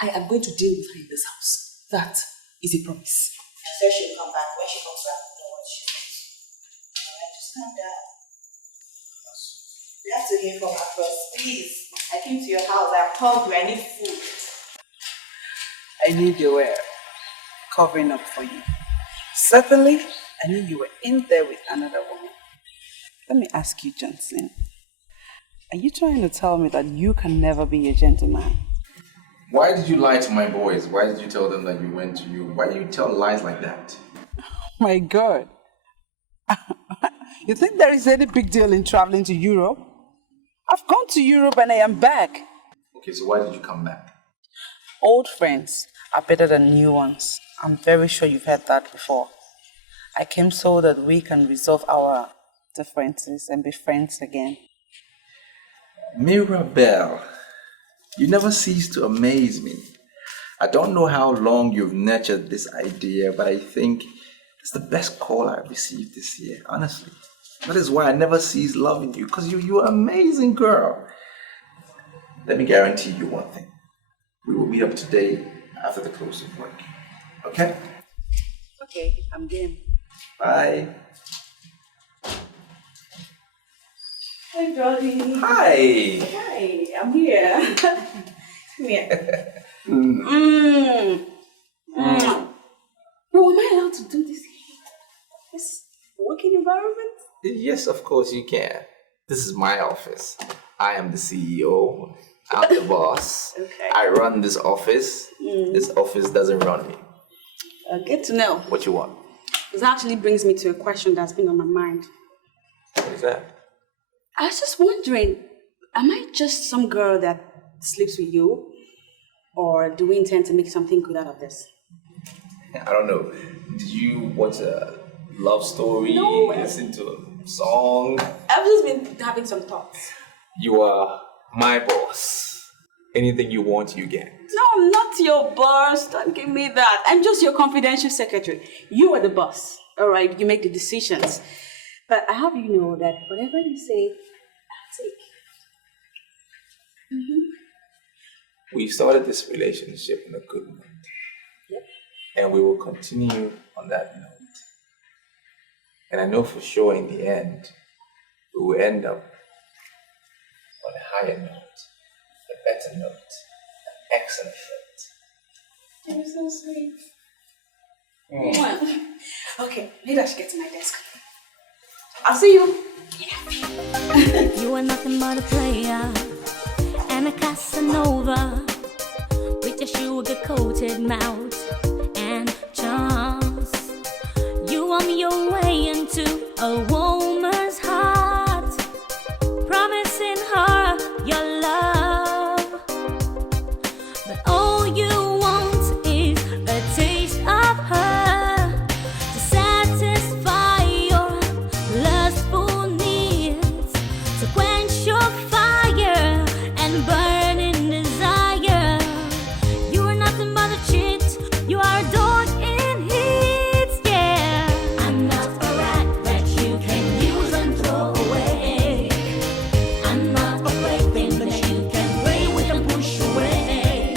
I am going to deal with her in this house. That is a promise. She says she'll come back. When she comes back, we'll know what she Calm down. We have to hear from her first. Please. I came to your house. I'm hungry. I need food. I knew they were covering up for you. Certainly, I knew you were in there with another woman. Let me ask you, Johnson. Are you trying to tell me that you can never be a gentleman? Why did you lie to my boys? Why did you tell them that you went to you? Why do you tell lies like that? My God. You think there is any big deal in traveling to Europe? I've gone to Europe and I am back. Okay, so why did you come back? Old friends are better than new ones. I'm very sure you've heard that before. I came so that we can resolve our differences and be friends again. Mirabelle, you never cease to amaze me. I don't know how long you've nurtured this idea, but I think it's the best call I've received this year, honestly. That is why I never cease loving you, because you're an amazing girl. Let me guarantee you one thing. We will meet up today after the close of work. Okay? Okay, I'm game. Bye. Hi, darling. Hi. Hi, I'm here. Come here. Oh, am I allowed to do this here? This working environment? Yes, of course you can. This is my office. I am the CEO. I'm the boss. Okay. I run this office. This office doesn't run me. Good to know. What you want? This actually brings me to a question that's been on my mind. What is that? I was just wondering, am I just some girl that sleeps with you? Or do we intend to make something good out of this? I don't know. Did you watch a love story? No. Listen to a song? I've just been having some thoughts. You are my boss. Anything you want, you get. No, I'm not your boss. Don't give me that. I'm just your confidential secretary. You are the boss. All right, you make the decisions. But I have you know that whatever you say, I'll take. We started this relationship in a good note. Yep. And we will continue on that note. And I know for sure in the end, we will end up on a higher note, a better note, an excellent note. You're so sweet. Okay, maybe I should get to my desk. I'll see you. You are nothing but a player and a Casanova with your sugar-coated mouth and charms. You want your way into a woman's heart, promising her your love, but all you want is a taste of her to satisfy your lustful needs, to quench your fire and burning desire. You are nothing but a cheat. You are adored in hits, yeah. I'm not a rat that you can use and throw away. I'm not a plaything that you can play with and push away.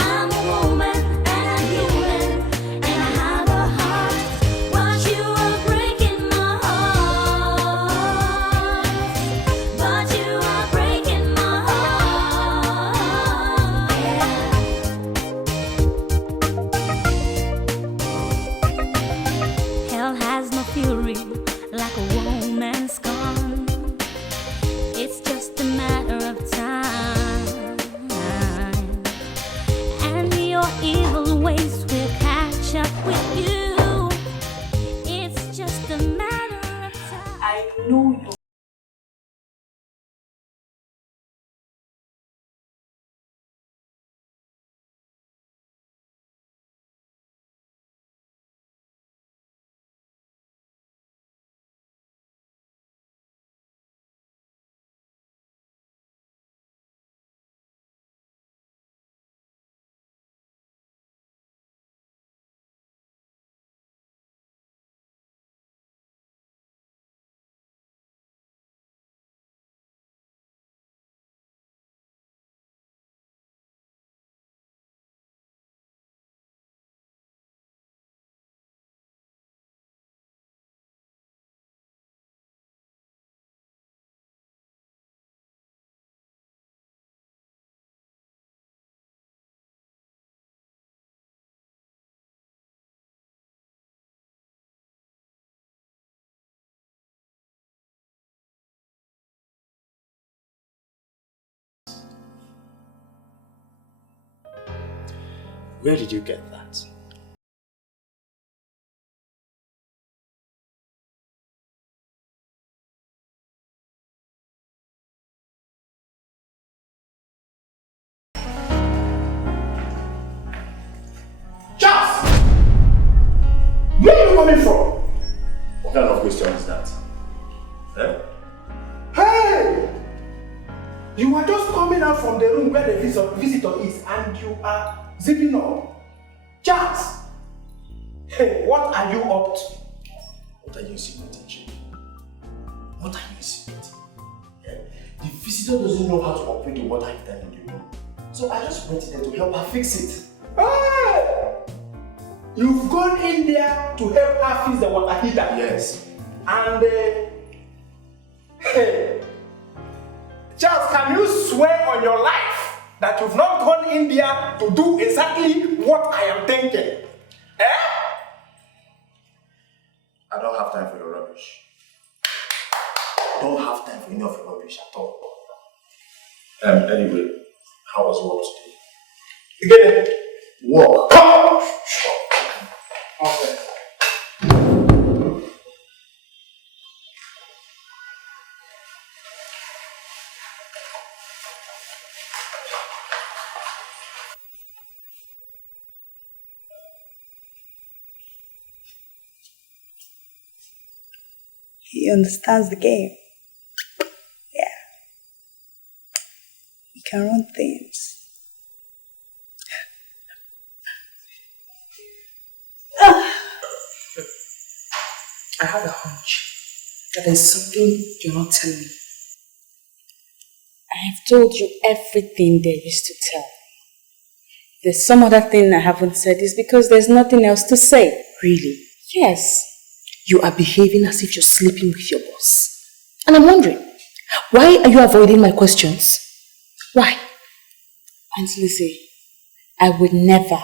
I'm a woman and I'm human and I have a heart, but you are breaking my heart. But you are breaking my heart. Hell has no fury like a woman's gone. It's just a matter of time, and your evil ways will catch up with you. It's just a matter of time. I know you Where did you get that? Charles! Where are you coming from? What kind of question is that? Eh? Hey! You were just coming out from the room where the visitor is and you are zipping up. Charles! Hey, what are you up to? What are you insinuating, Chief? What are you insinuating? Eh? The visitor doesn't know how to operate the water heater in the room. So I just went in there to help her fix it. Hey! You've gone in there to help her fix the water heater? Yes. And, hey, Charles, can you swear on your life that you've not gone in there to do exactly what I am thinking? Eh? I don't have time for your rubbish. I don't have time for any of your rubbish at all. Anyway, how was work today? You get it? Work? Okay. He understands the game. Yeah. He can run things. I have a hunch that there's something you're not telling me. I have told you everything there is to tell. If there's some other thing I haven't said, it's because there's nothing else to say. Really? Yes. You are behaving as if you're sleeping with your boss. And I'm wondering, why are you avoiding my questions? Why? Aunt Lucy, I would never,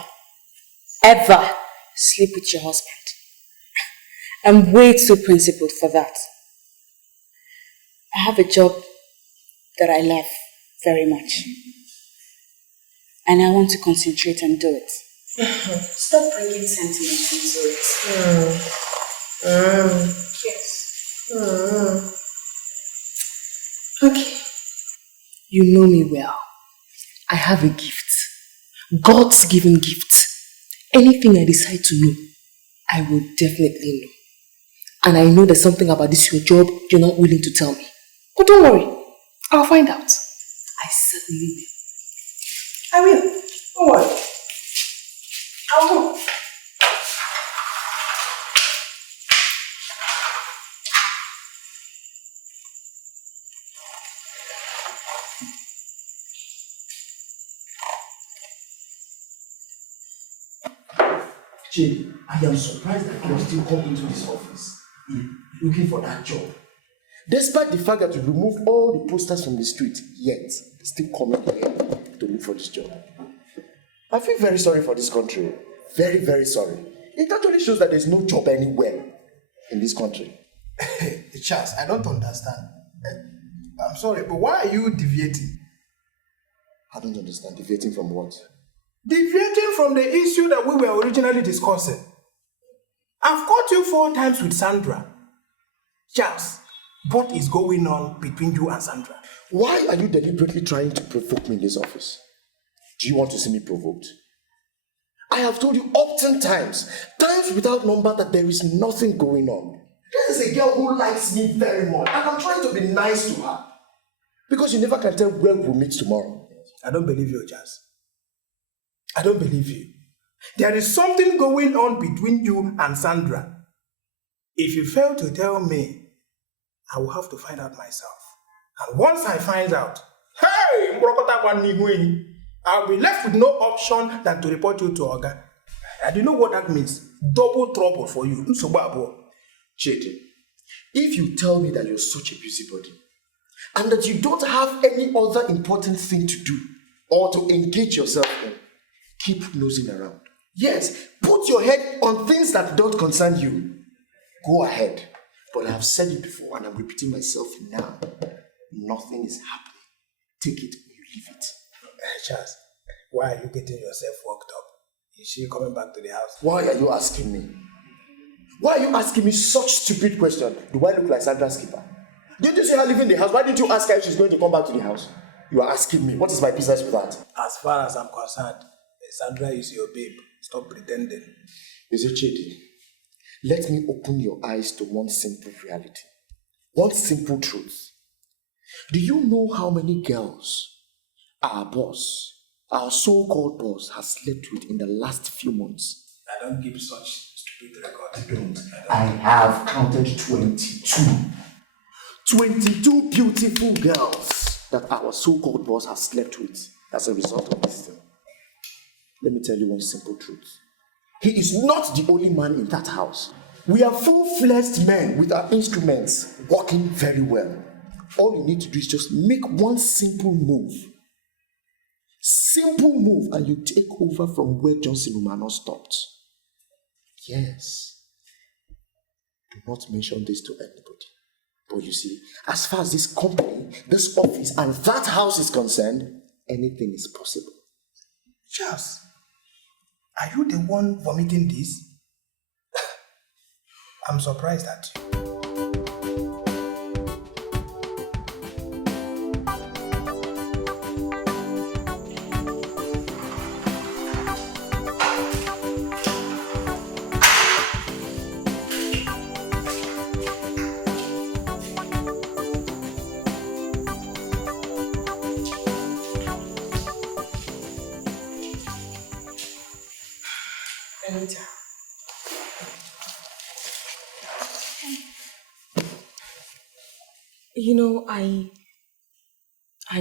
ever sleep with your husband. I'm way too principled for that. I have a job that I love very much. And I want to concentrate and do it. Stop bringing sentiment into it. Yes. Okay. You know me well. I have a gift. God's given gift. Anything I decide to know, I will definitely know. And I know there's something about this your job you're not willing to tell me. But don't worry, I'll find out. I certainly will. I will. Don't worry. I'll go. Jay, I am surprised that you are still coming into this office looking for that job. Despite the fact that you removed all the posters from the street, yet still coming here to look for this job. I feel very sorry for this country. Very, very sorry. It actually shows that there's no job anywhere in this country. Charles, I don't understand. I'm sorry, but why are you deviating? I don't understand. Deviating from what? Deviating from the issue that we were originally discussing. I've caught you 4 times with Sandra. Charles, what is going on between you and Sandra? Why are you deliberately trying to provoke me in this office? Do you want to see me provoked? I have told you often times without number, that there is nothing going on. There is a girl who likes me very much, and I'm trying to be nice to her. Because you never can tell where we'll meet tomorrow. I don't believe you, Charles. I don't believe you. There is something going on between you and Sandra. If you fail to tell me, I will have to find out myself. And once I find out, hey, I'll be left with no option than to report you to Oga. And you know what that means? Double trouble for you. Chidi, if you tell me that you're such a busybody, and that you don't have any other important thing to do, or to engage yourself in, keep nosing around. Yes, put your head on things that don't concern you. Go ahead. But I have said it before, and I'm repeating myself now. Nothing is happening. Take it or you leave it. Charles, why are you getting yourself worked up? Is she coming back to the house? Why are you asking me? Why are you asking me such stupid question? Do I look like Sandra's keeper? Didn't you see her leaving the house? Why didn't you ask her if she's going to come back to the house? You are asking me. What is my business with that? As far as I'm concerned, Sandra is your babe. Stop pretending. Is it cheating? Let me open your eyes to one simple reality. One simple truth. Do you know how many girls our boss, our so-called boss, has slept with in the last few months? I don't give such stupid records. Don't. I have counted 22. 22 beautiful girls that our so-called boss has slept with as a result of this thing. Let me tell you one simple truth. He is not the only man in that house. We are full-fledged men with our instruments working very well. All you need to do is just make one simple move. Simple move, and you take over from where Johnson Umano stopped. Yes. Do not mention this to anybody. But you see, as far as this company, this office, and that house is concerned, anything is possible. Charles, are you the one vomiting this? I'm surprised at you. You know, I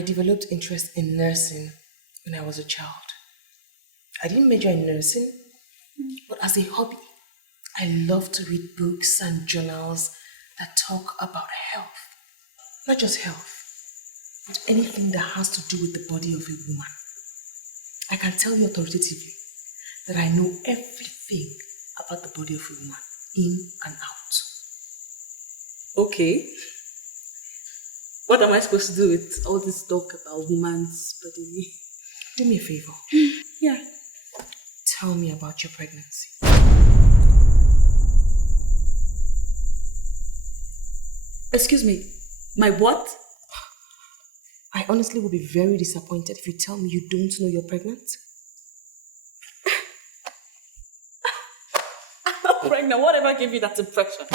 developed interest in nursing when I was a child. I didn't major in nursing, but as a hobby, I love to read books and journals that talk about health. Not just health, but anything that has to do with the body of a woman. I can tell you authoritatively that I know everything about the body of a woman, in and out. Okay. What am I supposed to do with all this talk about woman's body? Do me a favor. Yeah. Tell me about your pregnancy. Excuse me, my what? I honestly will be very disappointed if you tell me you don't know you're pregnant. I'm not pregnant. Whatever gave you that impression?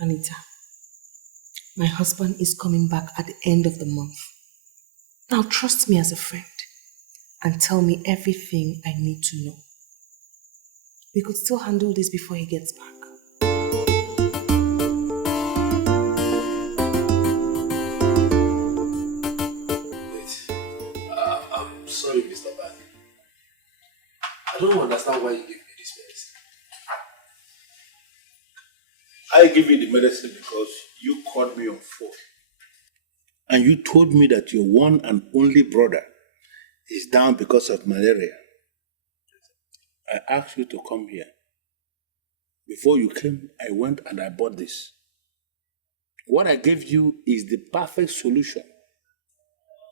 Anita, my husband is coming back at the end of the month. Now trust me as a friend and tell me everything I need to know. We could still handle this before he gets back. I'm sorry, Mr. Bad. I don't understand why you give me this medicine. I give you the medicine because you called me on phone. And you told me that your one and only brother is down because of malaria. I asked you to come here. Before you came, I went and I bought this. What I gave you is the perfect solution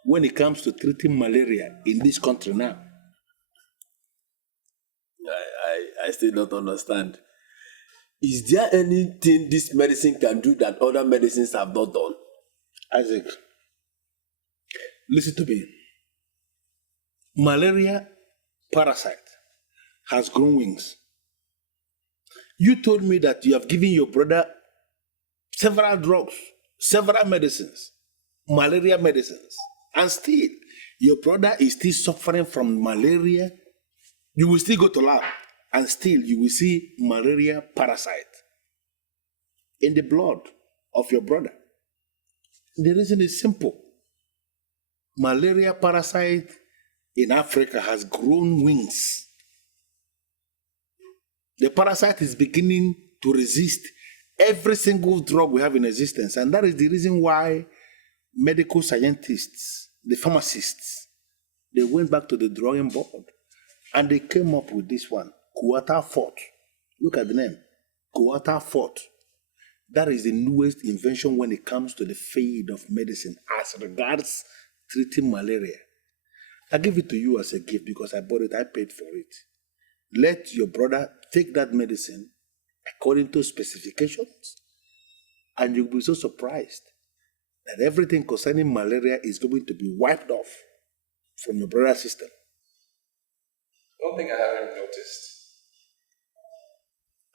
when it comes to treating malaria in this country now. I still don't understand. Is there anything this medicine can do that other medicines have not done? Isaac, listen to me. Malaria parasite has grown wings. You told me that you have given your brother several drugs, several medicines, malaria medicines, and still your brother is still suffering from malaria. You will still go to lab and still you will see malaria parasite in the blood of your brother. The reason is simple. Malaria parasite in Africa has grown wings. The parasite is beginning to resist every single drug we have in existence. And that is the reason why medical scientists, the pharmacists, they went back to the drawing board and they came up with this one, Quarter Fort. Look at the name, Quarter Fort. That is the newest invention when it comes to the field of medicine as regards treating malaria. I give it to you as a gift because I bought it, I paid for it. let your brother take that medicine according to specifications, and you'll be so surprised that everything concerning malaria is going to be wiped off from your brother's system. Don't think I haven't noticed.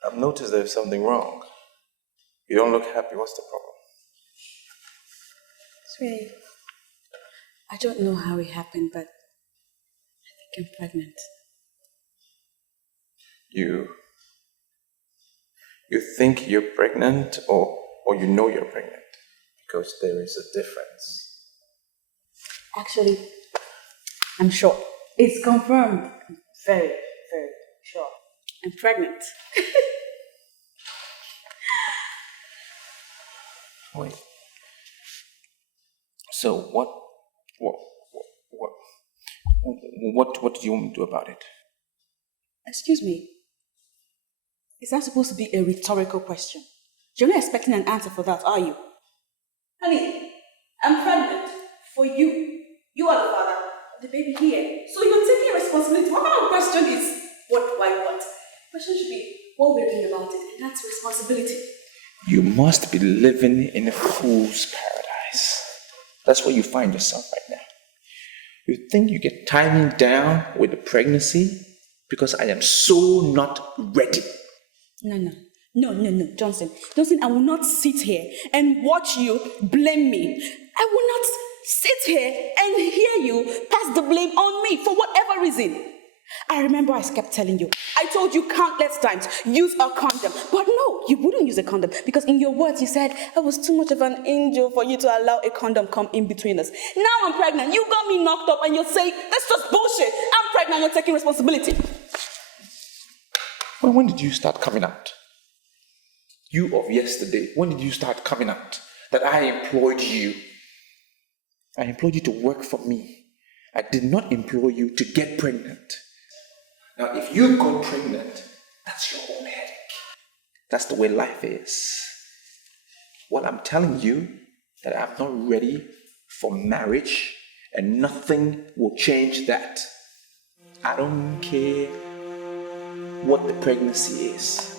I've noticed there's something wrong. You don't look happy. What's the problem? Sweetie, I don't know how it happened, but I think I'm pregnant. You think you're pregnant, or you know you're pregnant? Because there is a difference. Actually, I'm sure. It's confirmed. I'm very, very sure. I'm pregnant. Wait. So what do you want me to do about it? Excuse me. Is that supposed to be a rhetorical question? You're not expecting an answer for that, are you? Honey, I'm pregnant for you. You are the father of the baby here. So you're taking responsibility. What kind of question is what, why, what? The question should be what we're doing about it, and that's responsibility. You must be living in a fool's paradise. That's where you find yourself right now. You think you get timing down with the pregnancy because I am so not ready. No, Johnson, I will not sit here and watch you blame me. I will not sit here and hear you pass the blame on me for whatever reason. I remember I kept telling you, I told you countless times, use a condom. But no, you wouldn't use a condom because in your words you said I was too much of an angel for you to allow a condom come in between us. Now I'm pregnant, you got me knocked up and you're saying, that's just bullshit. I'm pregnant, you're taking responsibility. Well, when did you start coming out? You of yesterday, when did you start coming out that I employed you? I employed you to work for me. I did not employ you to get pregnant. Now, if you got pregnant, that's your own headache. That's the way life is. Well, I'm telling you that I'm not ready for marriage, and nothing will change that. I don't care what the pregnancy is.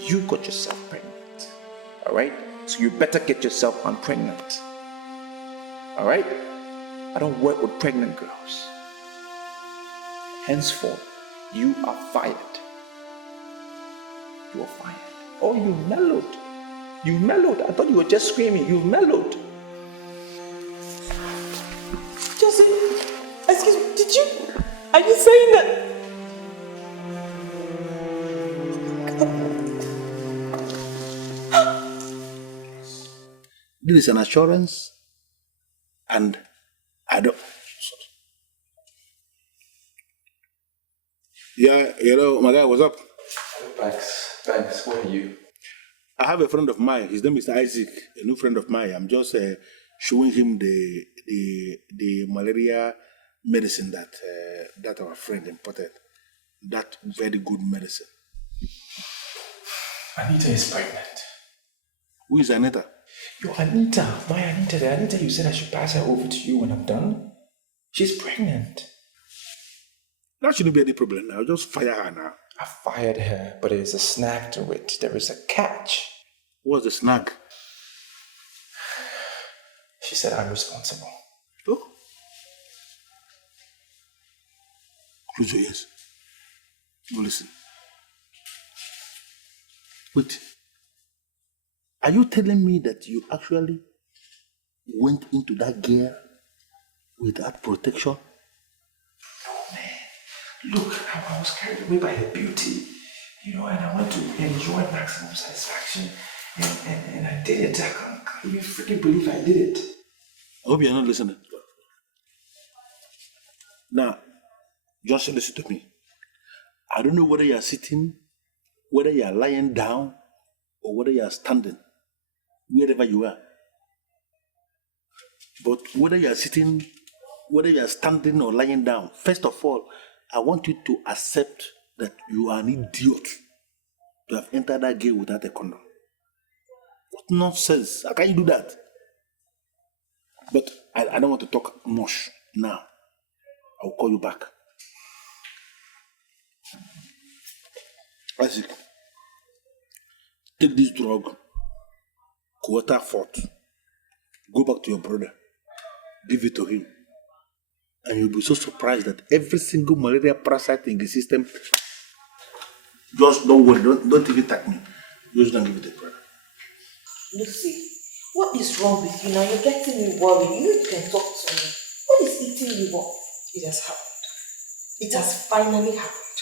You got yourself pregnant. All right? So you better get yourself unpregnant. All right? I don't work with pregnant girls. Henceforth, you are fired. You are fired. Oh, you mellowed. You mellowed. I thought you were just screaming. You mellowed. Joseph, excuse me, are you saying that? This is an assurance, and I don't. Yeah, my guy, what's up? Thanks. Who are you? I have a friend of mine. His name is Isaac, a new friend of mine. I'm just showing him the malaria medicine that our friend imported. That very good medicine. Anita is pregnant. Who is Anita? Your Anita. My Anita. The Anita you said I should pass her over to you when I'm done. She's pregnant. That shouldn't be any problem now. Just fire her now. I fired her, but there's a snag to it. There is a catch. What's the snag? She said I'm responsible. Oh? Close your ears. Now listen. Wait. Are you telling me that you actually went into that gear without protection? No, man. Look, I was carried away by her beauty, and I want to enjoy maximum satisfaction, and I did it. I can't even freaking believe I did it. I hope you're not listening. Now, just listen to me. I don't know whether you're sitting, whether you're lying down, or whether you're standing, wherever you are. But whether you're sitting, whether you're standing or lying down, first of all, I want you to accept that you are an idiot to have entered that gate without a condom. What nonsense? How can you do that? But I don't want to talk much now. I'll call you back. Isaac, take this drug, quarter fort, go back to your brother, give it to him, and you'll be so surprised that every single malaria parasite in the system, just don't worry, don't even attack me. Just don't give it to your brother. Lucy, what is wrong with you now? You're getting me worried. You can talk to me. What is eating you up? It has happened. It has finally happened.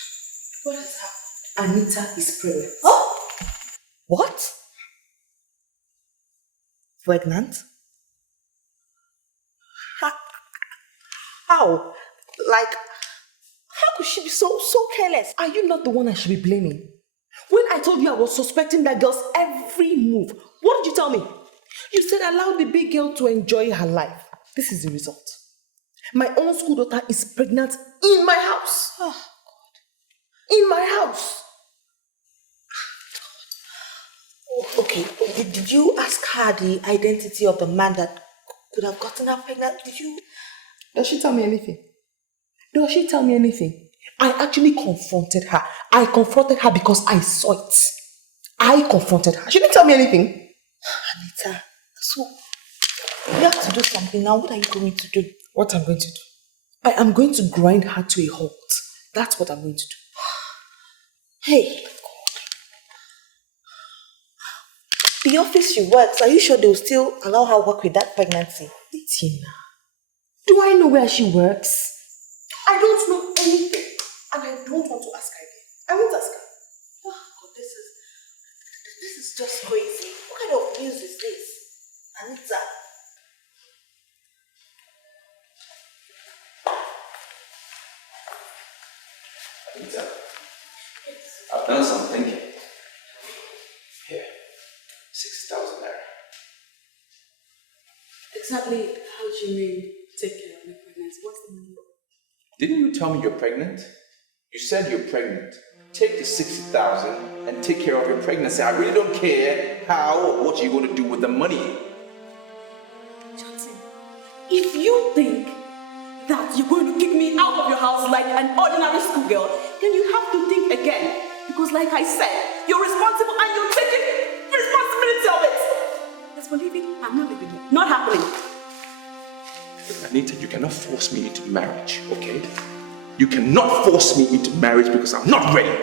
What has happened? Anita is pregnant. Huh? What? Pregnant? How? Like, how could she be so careless? Are you not the one I should be blaming? When I told you I was suspecting that girl's every move, what did you tell me? You said allow the big girl to enjoy her life. This is the result. My own school daughter is pregnant in my house. Oh, God. In my house. Okay, did you ask her the identity of the man that could have gotten her pregnant? Did you? Does she tell me anything? Does she tell me anything? I actually confronted her. I confronted her because I saw it. I confronted her. She didn't tell me anything. Anita, so you have to do something now. What are you going to do? What I'm going to do? I am going to grind her to a halt. That's what I'm going to do. Hey. The office she works, are you sure they'll still allow her work with that pregnancy? Tina, do I know where she works? I don't know anything. And I don't want to ask her again. I won't ask her. Oh God, this is just crazy. What kind of news is this? Anita. Anita, I've done some thinking. Here, 6,000 naira. Exactly how do you mean take care of my pregnancy? What's the money? Didn't you tell me you're pregnant? You said you're pregnant. Take the 60,000 and take care of your pregnancy. I really don't care how or what you're going to do with the money. Johnson, if you think that you're going to kick me out of your house like an ordinary schoolgirl, then you have to think again. Because like I said, you're responsible and you're taking responsibility of it. Let's believe it, I'm not leaving it. Not happening. Anita, you cannot force me into marriage, okay? You cannot force me into marriage because I'm not ready.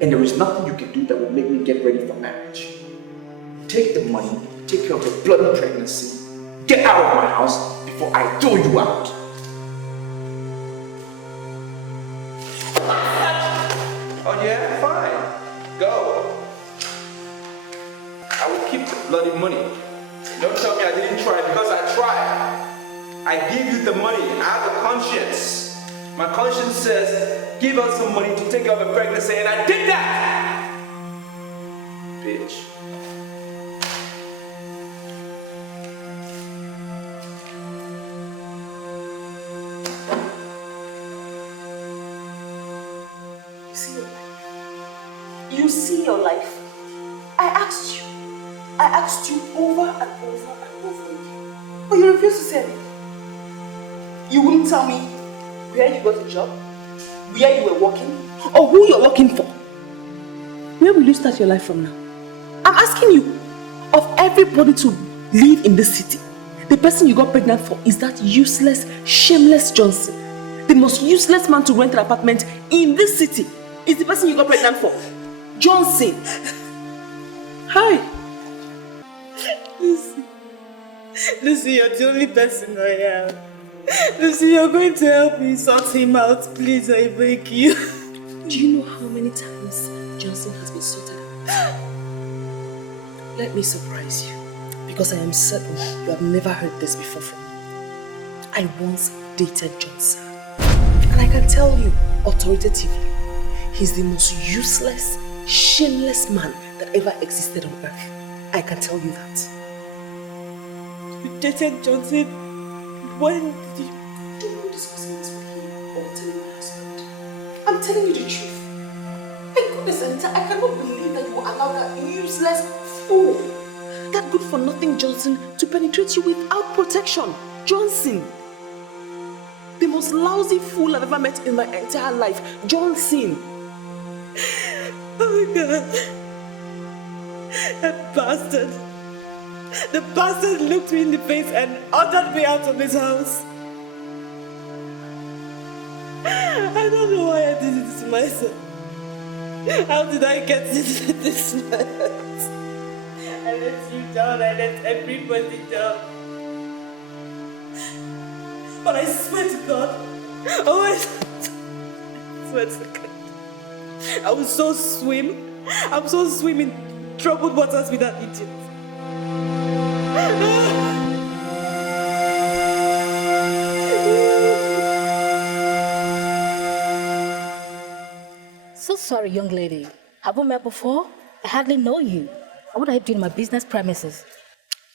And there is nothing you can do that will make me get ready for marriage. Take the money, take care of your bloody pregnancy, get out of my house before I throw you out. Oh yeah? Fine. Go. I will keep the bloody money. Don't tell me I didn't try because I tried. I give you the money. I have a conscience. My conscience says, give us some money to take care of a pregnancy, and I did that! Bitch. You see your life. I asked you over and over and over again. But you refuse to say anything. You wouldn't tell me where you got a job, where you were working, or who you're working for. Where will you start your life from now? I'm asking you, of everybody to live in this city, the person you got pregnant for is that useless, shameless Johnson. The most useless man to rent an apartment in this city is the person you got pregnant for. Johnson. Hi. Lucy, you're the only person I have. Lucy, you're going to help me sort him out, please, I beg you. Do you know how many times Johnson has been sorted out? Let me surprise you, because I am certain you have never heard this before from me. I once dated Johnson, and I can tell you authoritatively, he's the most useless, shameless man that ever existed on earth. I can tell you that. You dated Johnson? When did you... Don't go discussing this with him or telling my husband. I'm telling you the truth. My goodness, Anita, I cannot believe that you will allow that useless fool, that good-for-nothing Johnson, to penetrate you without protection. Johnson. The most lousy fool I've ever met in my entire life. Johnson. Oh my God. That bastard. The bastard looked me in the face and ordered me out of his house. I don't know why I did it to myself. How did I get into this mess? I let you down, I let everybody down. But I swear to God, I swear to God, I will so swim. I'm so swimming troubled waters with that idiot. So sorry, young lady. Have we met before? I hardly know you. What are you doing in my business premises?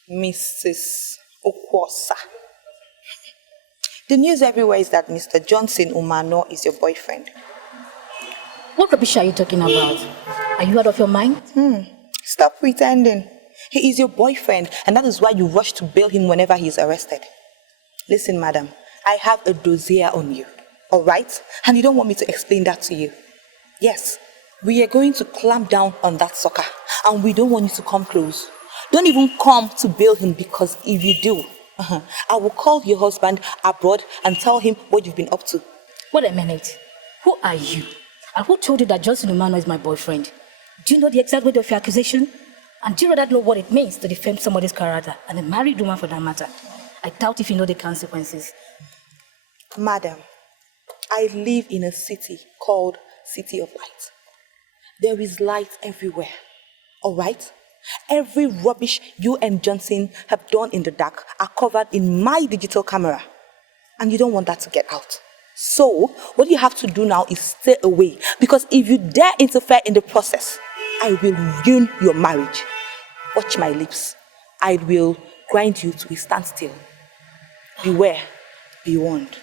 Mrs. Okwosa. The news everywhere is that Mr. Johnson Umano is your boyfriend. What rubbish are you talking about? Are you out of your mind? Stop pretending. He is your boyfriend, and that is why you rush to bail him whenever he is arrested. Listen, madam, I have a dossier on you, all right? And you don't want me to explain that to you. Yes, we are going to clamp down on that sucker, and we don't want you to come close. Don't even come to bail him, because if you do, I will call your husband abroad and tell him what you've been up to. Wait a minute. Who are you? And who told you that Johnson Umano is my boyfriend? Do you know the exact weight of your accusation? And do you rather know what it means to defame somebody's character, and a married woman for that matter? I doubt if you know the consequences. Madam, I live in a city called City of Light. There is light everywhere, all right? Every rubbish you and Johnson have done in the dark are covered in my digital camera. And you don't want that to get out. So, what you have to do now is stay away. Because if you dare interfere in the process, I will ruin your marriage. Watch my lips. I will grind you to a standstill. Beware. Be warned.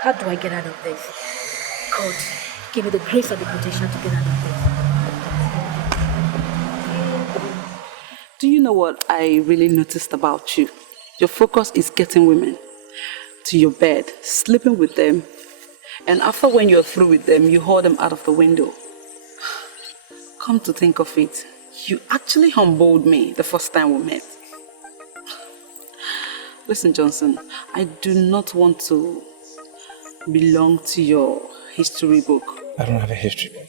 How do I get out of this? God, give me the grace and the protection to get out of this. Do you know what I really noticed about you? Your focus is getting women to your bed, sleeping with them, and after when you're through with them, you haul them out of the window. Come to think of it, you actually humbled me the first time we met. Listen, Johnson, I do not want to belong to your history book. I don't have a history book.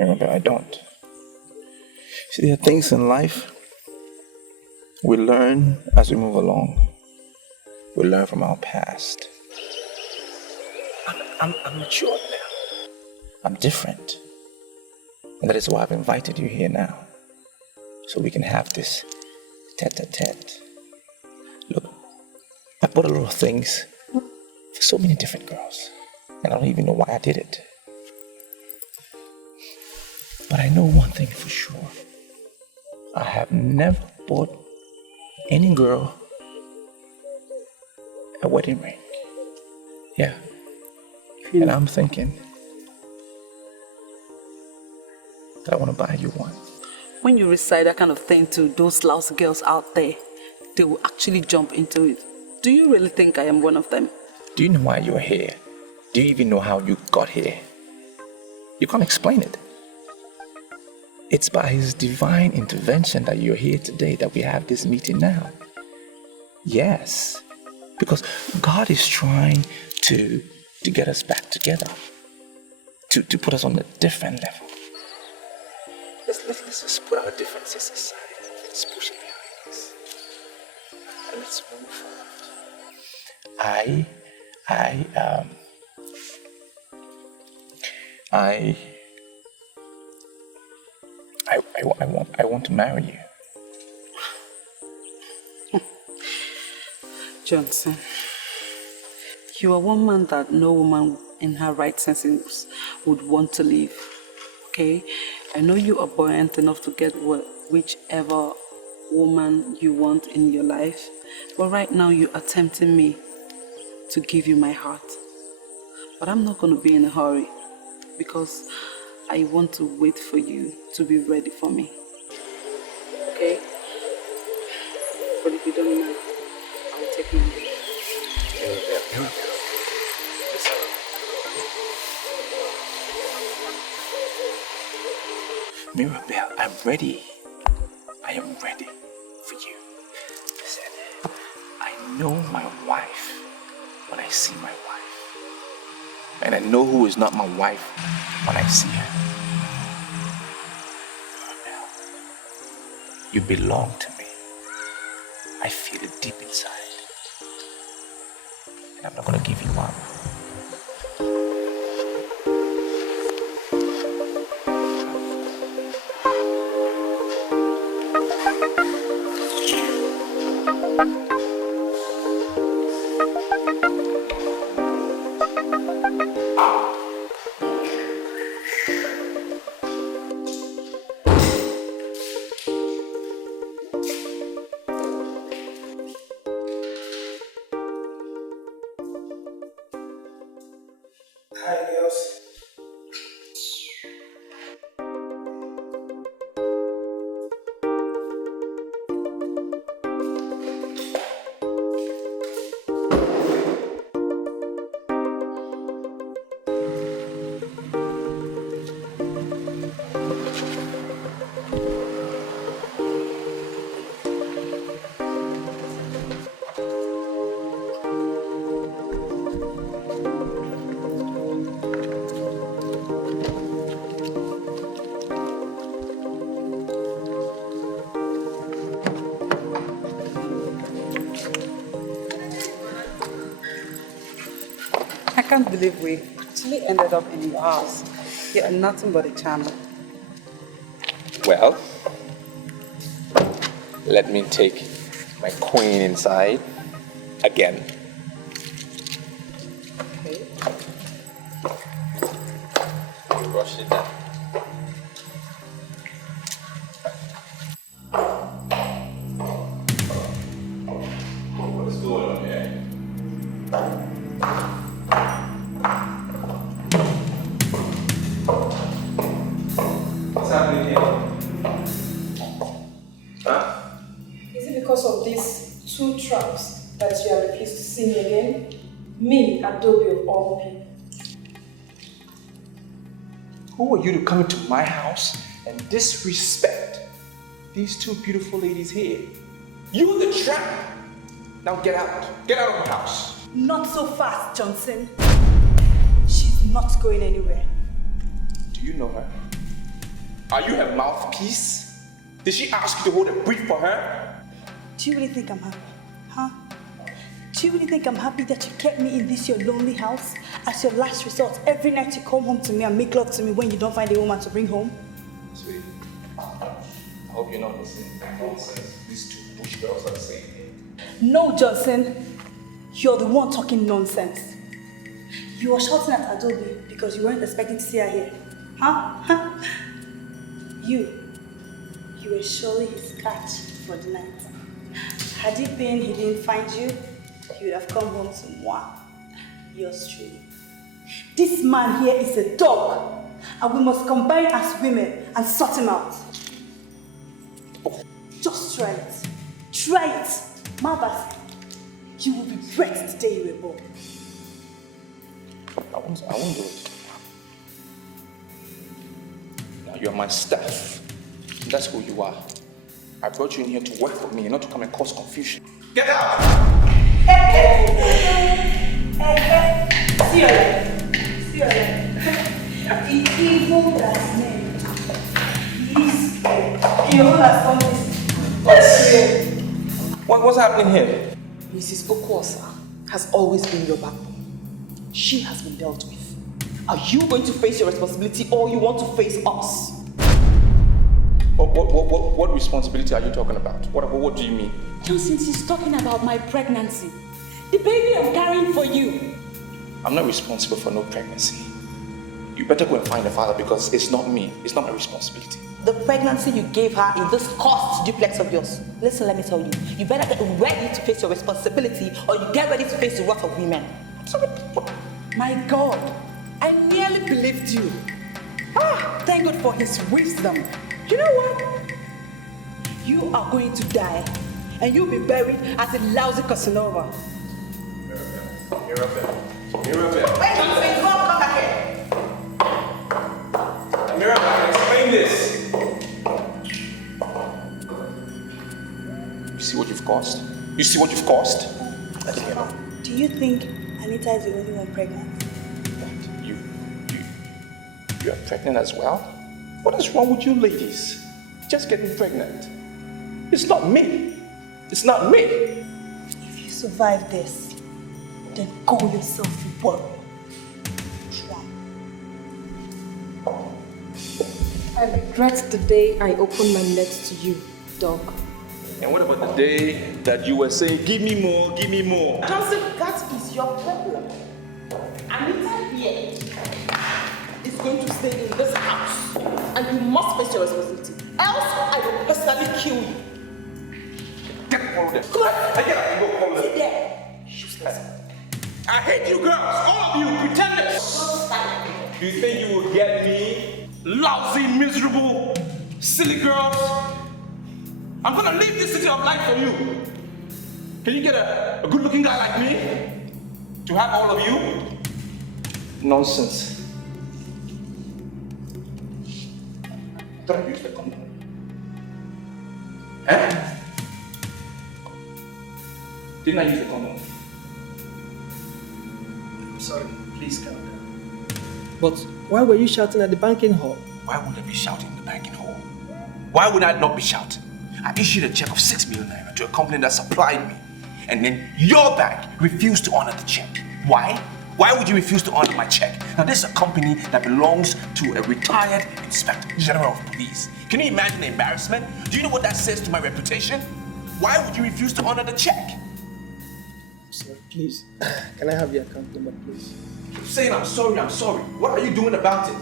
Remember, I don't. See, there are things in life we learn as we move along. We learn from our past. I'm mature now. I'm different. And that is why I've invited you here now. So we can have this tete-a-tete. Look, I bought a lot of things for so many different girls. And I don't even know why I did it. But I know one thing for sure. I have never bought any girl a wedding ring. Yeah. And I'm thinking that I want to buy you one. When you recite that kind of thing to those lousy girls out there, they will actually jump into it. Do you really think I am one of them? Do you know why you're here? Do you even know how you got here? You can't explain it. It's by His divine intervention that you're here today, that we have this meeting now. Yes, because God is trying to get us back together, to put us on a different level. Let's just put our differences aside. Let's push it behind us. And let's move forward. I want to marry you. Johnson, you are one man that no woman in her right senses would want to leave. Okay? I know you are buoyant enough to get whichever woman you want in your life, but right now you're tempting me to give you my heart. But I'm not going to be in a hurry because I want to wait for you to be ready for me. Okay? But if you don't mind, I'll take my leave. Mirabelle, I'm ready. I am ready for you. Listen, I know my wife when I see my wife. And I know who is not my wife when I see her. Mirabelle, you belong to me. I feel it deep inside. And I'm not gonna give you up. Hi, girls. I can't believe we actually ended up in your house. You are nothing but a charmer. Well, let me take my queen inside again. Okay. Brush it down. What's going on here? What's happening here? Huh? Is it because of these two traps that you have refused to see me again? Me, Adobe of all people. Who are you to come into my house and disrespect these two beautiful ladies here? You the trap! Now get out. Get out of my house. Not so fast, Johnson. She's not going anywhere. Do you know her? Are you her mouthpiece? Did she ask you to hold a brief for her? Do you really think I'm happy? Huh? Do you really think I'm happy that you kept me in this your lonely house as your last resort? Every night you come home to me and make love to me when you don't find a woman to bring home? Sweetie, I hope you're not listening to the nonsense these two bush girls are saying. No, Johnson. You're the one talking nonsense. You were shouting at Adobe because you weren't expecting to see her here. Huh? You were surely his catch for the night. Had it been he didn't find you, he would have come home to moi, yours truly. This man here is a dog, and we must combine as women and sort him out. Just try it. Try it. Mabas, you will regret the day you were born. I won't do it. Now you're my staff. And that's who you are. I brought you in here to work for me, not to come and cause confusion. Get out! Hey! See you later. The evil that's named. He will have done this. What's happening here? Mrs. Okwosa has always been your backbone. She has been dealt with. Are you going to face your responsibility or you want to face us? What responsibility are you talking about? What do you mean? Johnson, she's talking about my pregnancy. The baby I'm carrying for you. I'm not responsible for no pregnancy. You better go and find the father because it's not me. It's not my responsibility. The pregnancy you gave her in this cursed duplex of yours. Listen, let me tell you. You better get ready to face your responsibility or you get ready to face the wrath of women. My God, I nearly believed you. Thank God for his wisdom. You know what? You are going to die and you'll be buried as a lousy Casanova. Mirabelle. Wait, Johnson, come back here. Mirabelle, explain this. caused? You see what you've caused? Do you think Anita is the only one pregnant? You're pregnant as well? What is wrong with you ladies? Just getting pregnant. It's not me. It's not me. If you survive this, then call yourself one. I regret the day I opened my net to you, dog. And what about the day that you were saying, give me more, give me more? Johnson, that is your problem. Anita here is going to stay in this house. And you must face your responsibility. Else, I will personally kill you. Get follow them. Come on. I get up and go follow them. Sit there. Useless. I hate you girls, all of you pretenders. Do you think you will get me? Lousy, miserable, silly girls. I'm gonna leave this city of light for you. Can you get a good-looking guy like me to have all of you? Nonsense. Did I use the condom? Eh? Didn't I use the condom? I'm sorry, please calm down. But why were you shouting at the banking hall? Why would I be shouting in the banking hall? Why would I not be shouting? I issued a check of 6 million naira to a company that supplied me. And then your bank refused to honor the check. Why? Why would you refuse to honor my check? Now this is a company that belongs to a retired Inspector General of Police. Can you imagine the embarrassment? Do you know what that says to my reputation? Why would you refuse to honor the check? Sir, please, can I have your account number, please? I'm saying I'm sorry. What are you doing about it?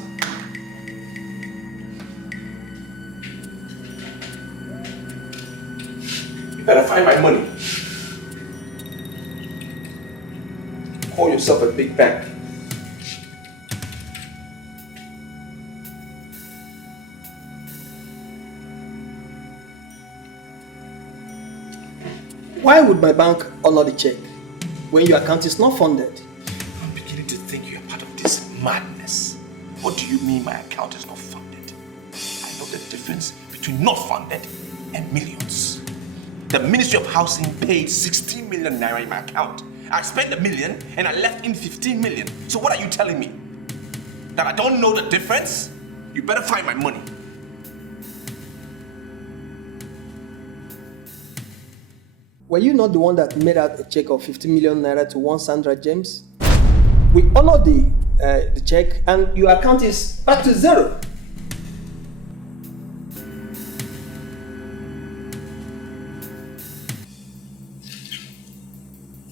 You better find my money. Call yourself a big bank. Why would my bank honor the check when your account is not funded? I'm beginning to think you're part of this madness. What do you mean my account is not funded? I know the difference between not funded and millions. The Ministry of Housing paid 16 million naira in my account. I spent $1 million and I left in 15 million. So what are you telling me? That I don't know the difference? You better find my money. Were you not the one that made out a check of 50 million naira to one Sandra James? We honored the check and your account is back to zero.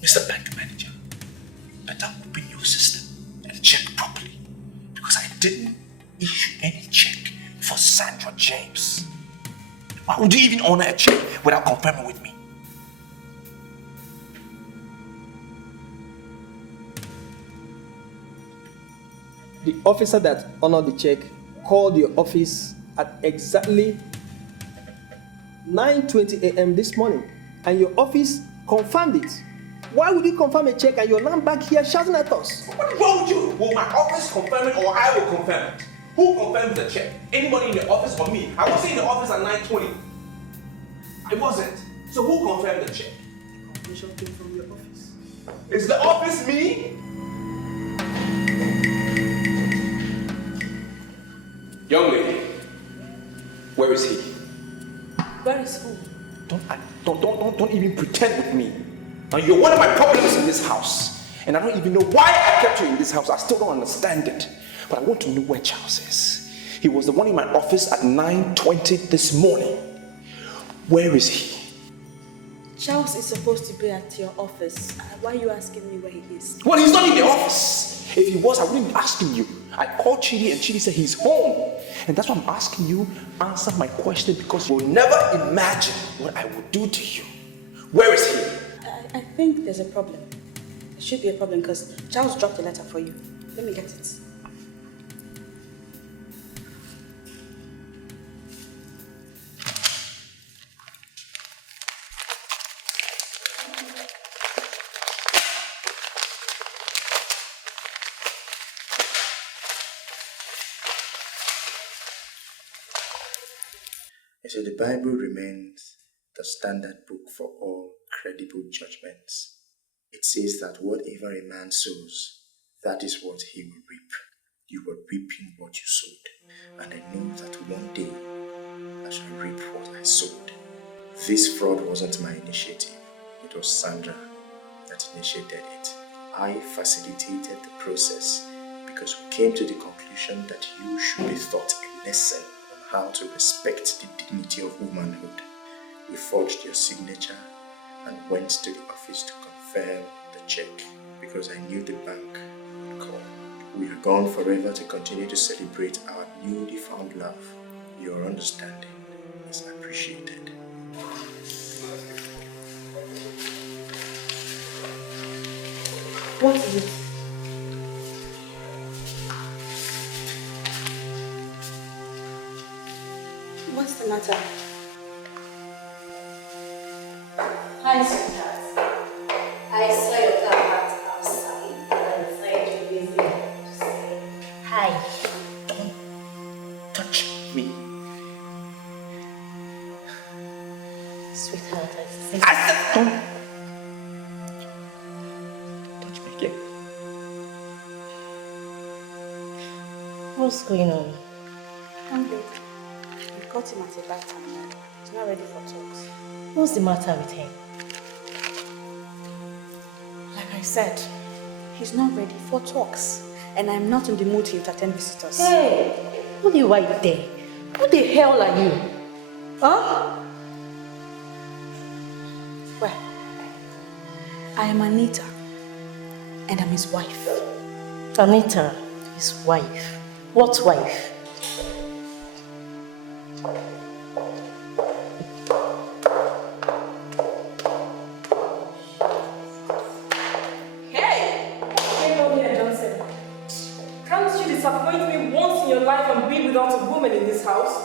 Mr. Bank Manager, you better open your system and check properly because I didn't issue any check for Sandra James. Why would you even honor a check without confirming with me? The officer that honored the check called your office at exactly 9:20 a.m. this morning and your office confirmed it. Why would you confirm a check and you're now back here shouting at us? What is wrong with you? Will my office confirm it or I will confirm it? Who confirms the check? Anybody in the office or me? I wasn't in the office at 9:20. I wasn't. So who confirmed the check? The confirmation came from your office. Is the office me? Young lady, where is he? Where is who? Don't even pretend with me. Now you're one of my problems in this house. And I don't even know why I kept you in this house. I still don't understand it. But I want to know where Charles is. He was the one in my office at 9:20 this morning. Where is he? Charles is supposed to be at your office. Why are you asking me where he is? Well, he's not in the office. If he was, I wouldn't be asking you. I called Chidi and Chidi said he's home. And that's why I'm asking you, answer my question because you'll never imagine what I would do to you. Where is he? I think there's a problem. There should be a problem because Charles dropped a letter for you. Let me get it. So the Bible remains the standard book for all credible judgments. It says that whatever a man sows, that is what he will reap. You were reaping what you sowed, and I know that one day I shall reap what I sowed. This fraud wasn't my initiative. It was Sandra that initiated it. I facilitated the process because we came to the conclusion that you should be taught a lesson on how to respect the dignity of womanhood. We forged your signature and went to the office to confirm the check because I knew the bank would call. We are gone forever to continue to celebrate our newly found love. Your understanding is appreciated. What is it? What's the matter? Hi, sweetheart. I saw your car parked outside and I decided to visit to say hi. Don't touch me. Sweetheart, I said don't touch me again. What's going on? I'm late. We caught him at a bad time now. He's not ready for talks. What's the matter with him? Like I said, he's not ready for talks. And I'm not in the mood to entertain visitors. Hey, what are you right there? Who the hell are you? Huh? Well, I am Anita. And I'm his wife. Anita, his wife. What wife? Disappoint me once in your life and be without a woman in this house?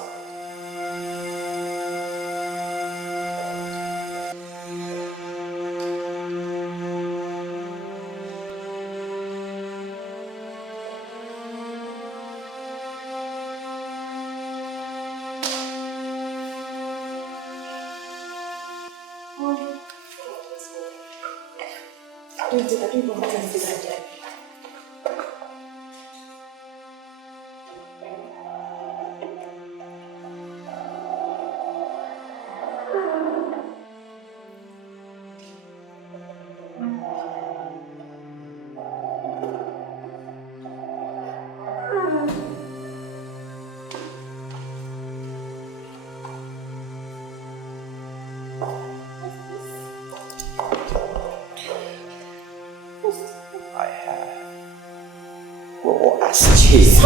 I don't even want to see that.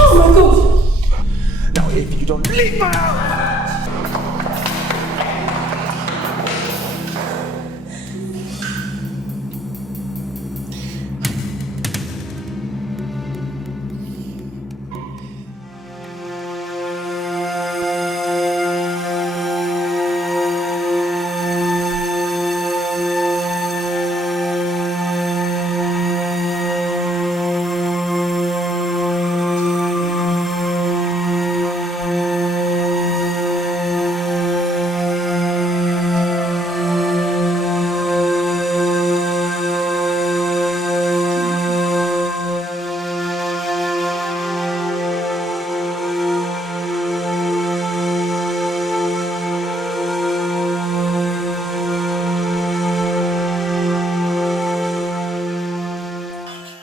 Oh my God! Now if you don't leave my house!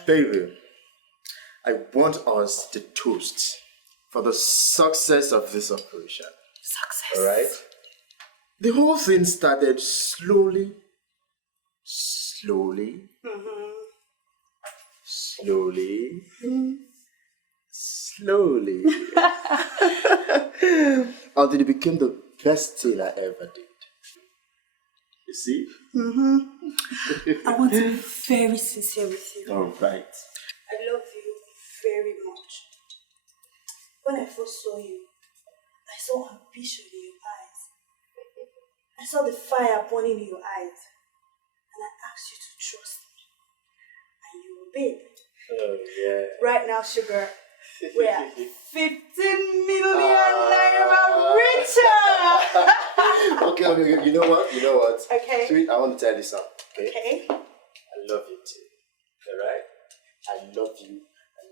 Baby, I want us to toast for the success of this operation. Success. Alright? The whole thing started slowly, until it became the best thing I ever did. You see? I want to be very sincere with you. Alright. I love you very much. When I first saw you, I saw ambition in your eyes. I saw the fire burning in your eyes. And I asked you to trust me. And you obeyed. Oh, yeah. Right now, sugar, we are 15 million naira richer. Okay, You know what? Okay. Sweet, I want to tell you something. Okay. I love you too. Alright? I love you.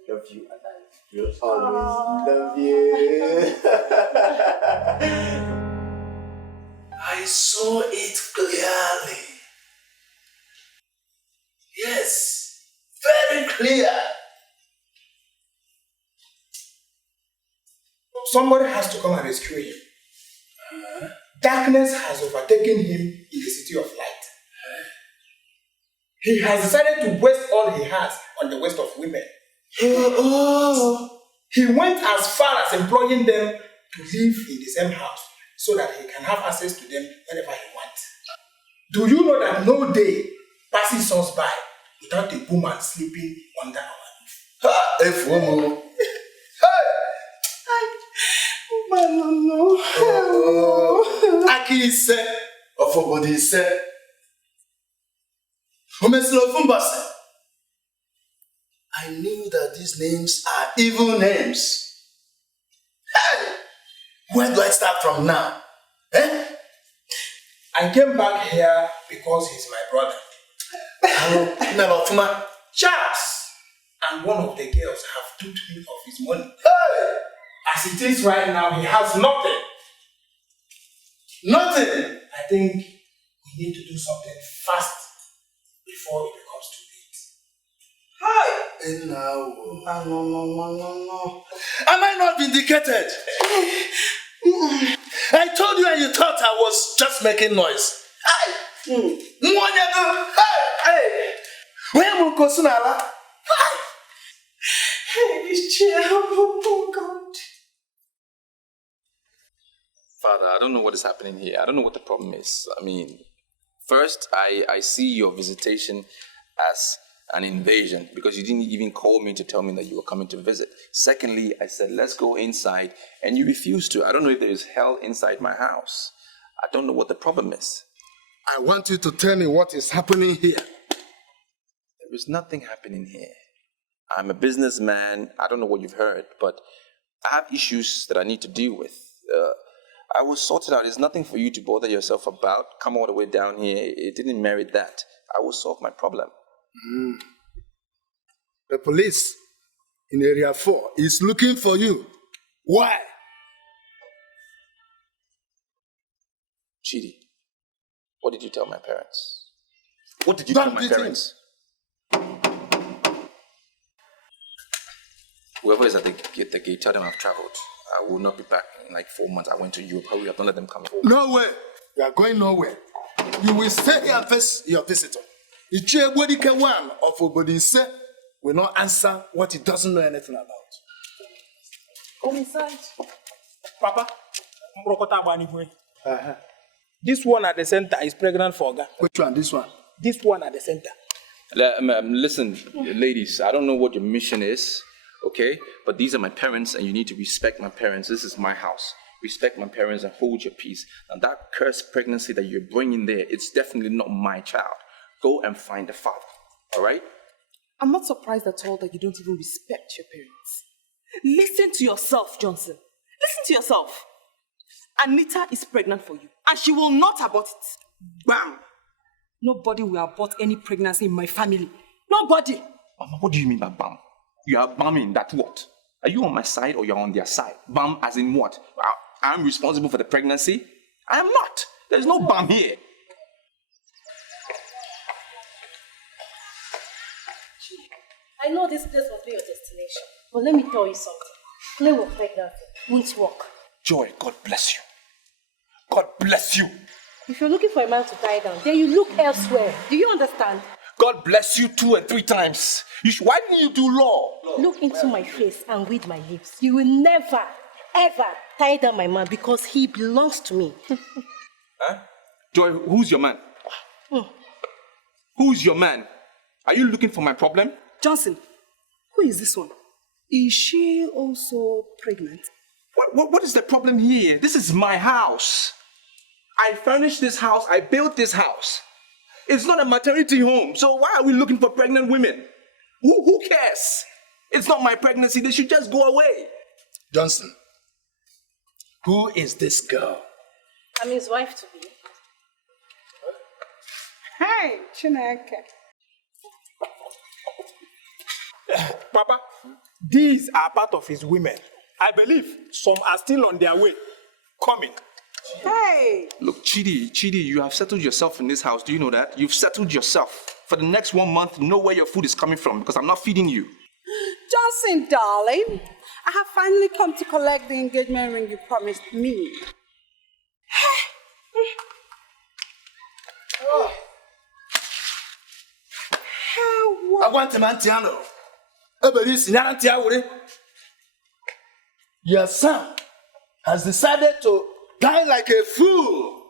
And I will always love you. I saw it clearly. Yes, very clear. Somebody has to come and rescue him. Darkness has overtaken him in the city of light. He has decided to waste all he has on the waste of women. He went as far as employing them to live in the same house so that he can have access to them whenever he wants. Do you know that no day passes us by without a woman sleeping under our roof? Aki ise, ofobodi ise. I knew that these names are evil names. Hey! Where do I start from now? Eh? I came back here because he's my brother. Charles and one of the girls have duped him of his money. Hey! As it is right now, he has nothing. Nothing! I think we need to do something fast before it becomes too late. Hi! No. Am I not vindicated? I told you and you thought I was just making noise. Hey! Hey! Where am I going? Hey, this chair, oh God. Father, I don't know what is happening here. I don't know what the problem is. I mean, first, I see your visitation as an invasion because you didn't even call me to tell me that you were coming to visit. Secondly, I said, let's go inside, and you refused to. I don't know if there is hell inside my house. I don't know what the problem is. I want you to tell me what is happening here. There is nothing happening here. I'm a businessman. I don't know what you've heard, but I have issues that I need to deal with. I will sort it out. There's nothing for you to bother yourself about. Come all the way down here. It didn't merit that. I will solve my problem. The police in Area 4 is looking for you. Why? Chidi, what did you tell my parents? What did you tell my parents? Whoever is at the gate, tell them I've traveled. I will not be back in like 4 months. I went to Europe. Hurry up, don't let them come home. No way. You are going nowhere. You will stay here and face your visitor. Dikeh one of Obodinse will not answer what he doesn't know anything about. Come inside. Papa, this one at the center is pregnant for Oga. Which one? This one? This one at the center. Listen, ladies, I don't know what your mission is, okay? But these are my parents, and you need to respect my parents. This is my house. Respect my parents and hold your peace. Now, that cursed pregnancy that you're bringing there, it's definitely not my child. Go and find the father, all right? I'm not surprised at all that you don't even respect your parents. Listen to yourself, Johnson. Listen to yourself. Anita is pregnant for you, and she will not abort it. Bam! Nobody will abort any pregnancy in my family. Nobody. Mama, what do you mean by bam? You are bamming that what? Are you on my side or you're on their side? Bam as in what? I'm responsible for the pregnancy? I am not. There's no bam here. I know this place must be your destination, but let me tell you something. Play with pregnancy won't work. Joy, God bless you. God bless you. If you're looking for a man to tie down, then you look elsewhere. Do you understand? God bless you 2 and 3 times. Why didn't you do law? Look into my face and read my lips. You will never, ever tie down my man because he belongs to me. Huh? Joy, who's your man? Who's your man? Are you looking for my problem? Johnson, who is this one? Is she also pregnant? What is the problem here? This is my house. I furnished this house. I built this house. It's not a maternity home. So why are we looking for pregnant women? Who cares? It's not my pregnancy. They should just go away. Johnson, who is this girl? I'm his wife to be. Hey, Chineke. Papa, these are part of his women. I believe some are still on their way, coming. Hey! Look, Chidi, you have settled yourself in this house. Do you know that? You've settled yourself. For the next 1 month, know where your food is coming from because I'm not feeding you. Johnson, darling, I have finally come to collect the engagement ring you promised me. I want a man Tiano. Your son has decided to die like a fool.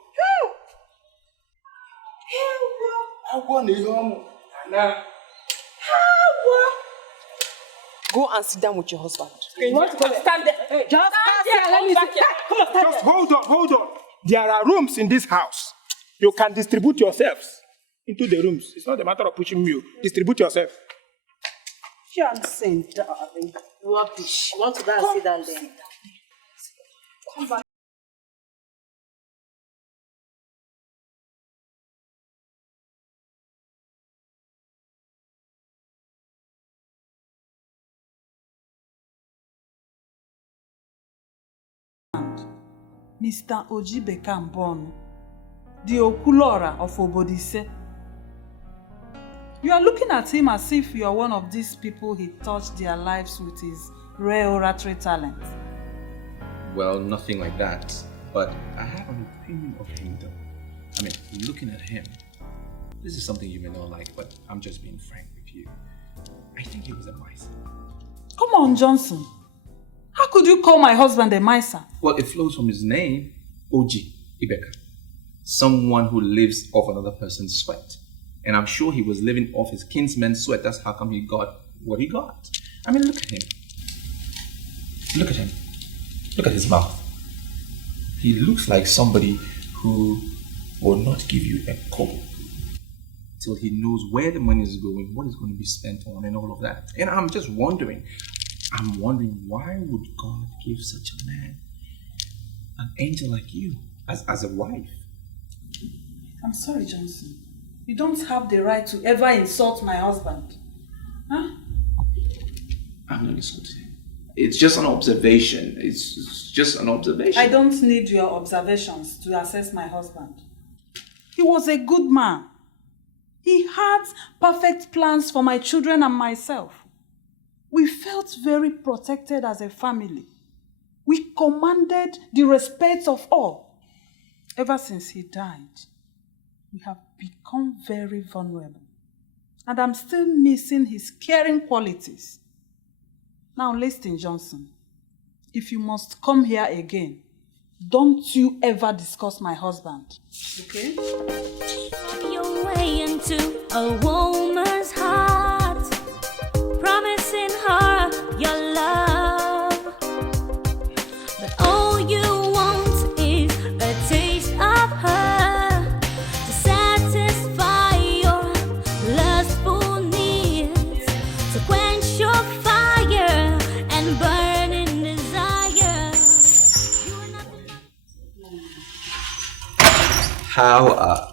Go and sit down with your husband. You want to go there? Stand there. Hey, just stand there. Let me see. Come on, stand Just there. hold on. There are rooms in this house. You can distribute yourselves into the rooms. It's not a matter of pushing you. Distribute yourself. Johnson, darling. Rubbish. You want to go and sit down there? Come back. Mr. Ojibekambon, the Okulora of Obodise. You are looking at him as if you are one of these people he touched their lives with his rare oratory talent. Well, nothing like that. But I have an opinion of him though. I mean, looking at him, this is something you may not like, but I'm just being frank with you. I think he was a miser. Come on, Johnson. How could you call my husband a miser? Well, it flows from his name, Oji Ibeka. Someone who lives off another person's sweat. And I'm sure he was living off his kinsman's sweat. That's how come he got what he got. I mean, look at him. Look at him. Look at his mouth. He looks like somebody who will not give you a kobo till he knows where the money is going, what is going to be spent on, and all of that. And I'm just wondering, why would God give such a man, an angel like you, as a wife? I'm sorry, Johnson. You don't have the right to ever insult my husband. Huh? I'm not insulting him. It's just an observation. It's just an observation. I don't need your observations to assess my husband. He was a good man. He had perfect plans for my children and myself. We felt very protected as a family. We commanded the respect of all. Ever since he died, we have become very vulnerable. And I'm still missing his caring qualities. Now listen, Johnson. If you must come here again, don't you ever discuss my husband. Okay? On your way into a woman's heart, promising her your love, but all you want is a taste of her to satisfy your lustful needs, to quench your fire and burning desire. How,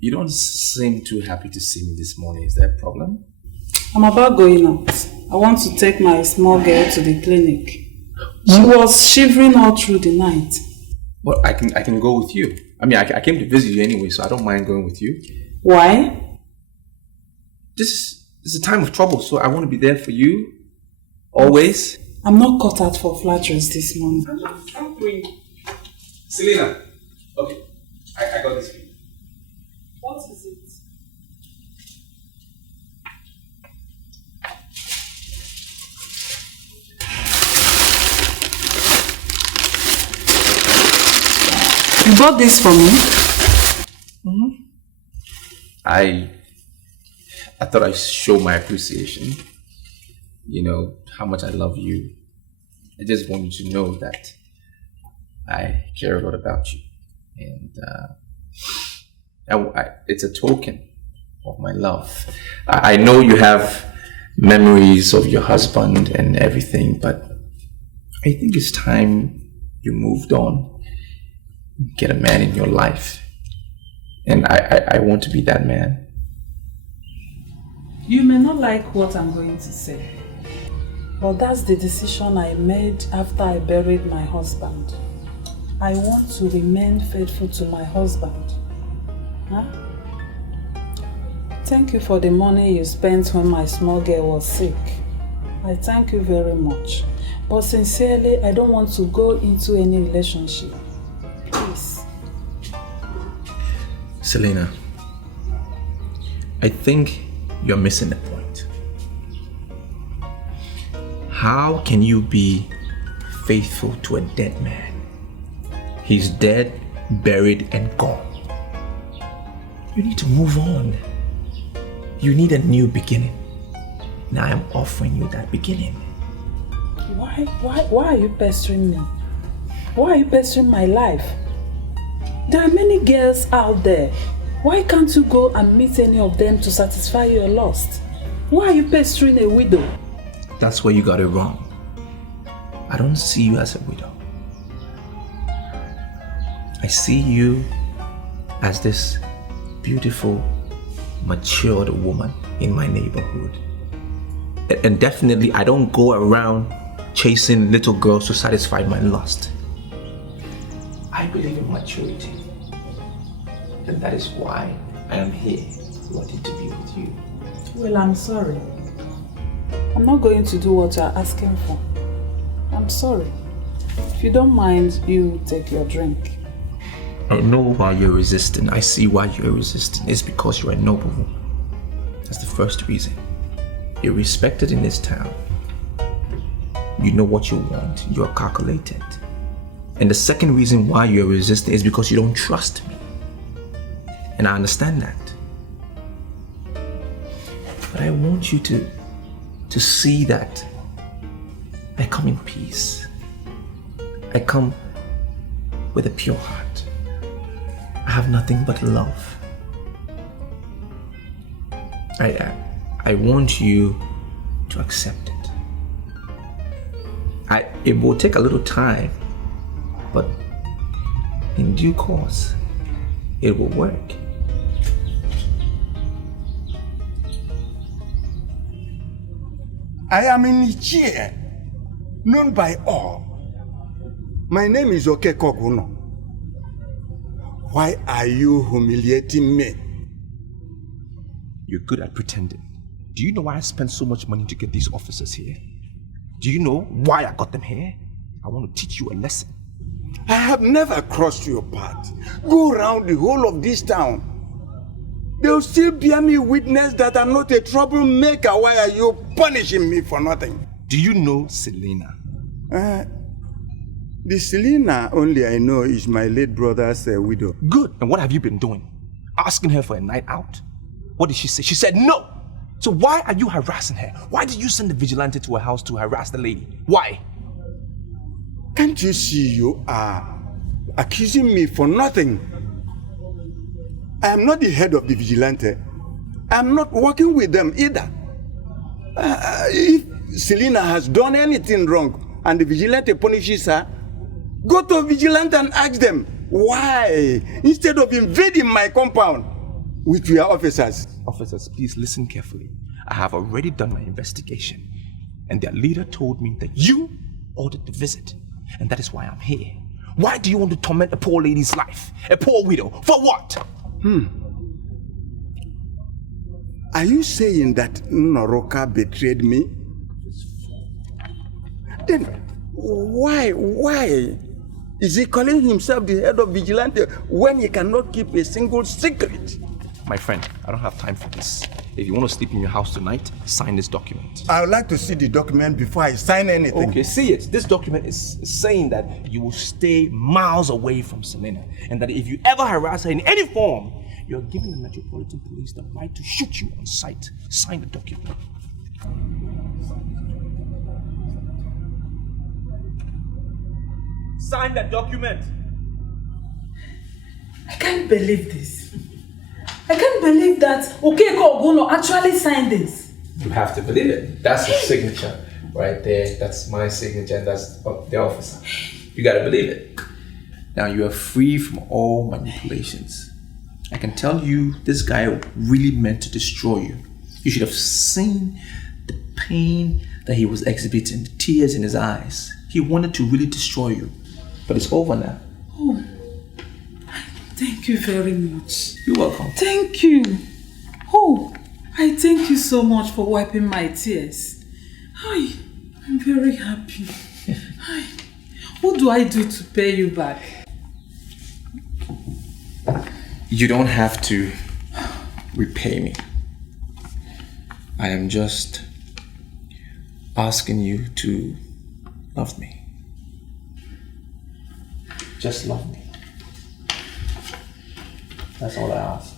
you don't seem too happy to see me this morning. Is there a problem? I'm about going out. I want to take my small girl to the clinic. She was shivering all through the night. Well, I can go with you. I mean, I came to visit you anyway, so I don't mind going with you. Why? This is a time of trouble, so I want to be there for you. Always. I'm not cut out for flatteries this morning. I'm going. Selena. Okay. I got this for you. What is it? You bought this for me? Mm-hmm. I thought I'd show my appreciation. You know, how much I love you. I just want you to know that I care a lot about you. And it's a token of my love. I know you have memories of your husband and everything, but I think it's time you moved on. Get a man in your life And I want to be that man. You may not like what I'm going to say, but that's the decision I made after I buried my husband. I want to remain faithful to my husband. Huh? Thank you for the money you spent when my small girl was sick. I thank you very much. But sincerely, I don't want to go into any relationship. Please. Selena, I think you're missing the point. How can you be faithful to a dead man? He's dead, buried, and gone. You need to move on. You need a new beginning. Now I'm offering you that beginning. Why are you pestering me? Why are you pestering my life? There are many girls out there. Why can't you go and meet any of them to satisfy your lust? Why are you pestering a widow? That's where you got it wrong. I don't see you as a widow. I see you as this beautiful, matured woman in my neighborhood. And definitely I don't go around chasing little girls to satisfy my lust. I believe in maturity. And that is why I am here, wanting to be with you. Well, I'm sorry. I'm not going to do what you're asking for. I'm sorry. If you don't mind, you take your drink. I know why you're resisting. I see why you're resisting. It's because you're a noble woman. That's the first reason. You're respected in this town. You know what you want. You're calculated. And the second reason why you're resisting is because you don't trust me. And I understand that. But I want you to see that I come in peace. I come with a pure heart. I have nothing but love. I want you to accept it. It will take a little time, but in due course, it will work. I am in Nigeria, known by all. My name is Okekoguno. Why are you humiliating me? You're good at pretending. Do you know why I spent so much money to get these officers here? Do you know why I got them here? I want to teach you a lesson. I have never crossed your path. Go around the whole of this town. They'll still bear me witness that I'm not a troublemaker. Why are you punishing me for nothing? Do you know Selena? The Selena only I know is my late brother's widow. Good. And what have you been doing? Asking her for a night out? What did she say? She said no. So why are you harassing her? Why did you send the vigilante to her house to harass the lady? Why? Can't you see you are accusing me for nothing? I am not the head of the vigilante. I am not working with them either. If Selena has done anything wrong and the vigilante punishes her, go to vigilante and ask them why, instead of invading my compound with your officers. Officers, please listen carefully. I have already done my investigation, and their leader told me that you ordered the visit, and that is why I'm here. Why do you want to torment a poor lady's life? A poor widow? For what? Are you saying that Noroka betrayed me? Then why is he calling himself the head of vigilante when he cannot keep a single secret? My friend, I don't have time for this. If you want to sleep in your house tonight, sign this document. I would like to see the document before I sign anything. Okay, see it. This document is saying that you will stay miles away from Selena, and that if you ever harass her in any form, you're giving the Metropolitan Police the right to shoot you on sight. Sign the document. Sign that document. I can't believe this. I can't believe that Okeko Oguno actually signed this. You have to believe it. That's his signature right there. That's my signature, and that's the officer. You gotta believe it. Now you are free from all manipulations. I can tell you, this guy really meant to destroy you. You should have seen the pain that he was exhibiting, the tears in his eyes. He wanted to really destroy you. But it's over now. Oh, thank you very much. You're welcome. Thank you. Oh, I thank you so much for wiping my tears. Hi, I'm very happy. Hi, what do I do to pay you back? You don't have to repay me. I am just asking you to love me. Just love me. That's all I ask.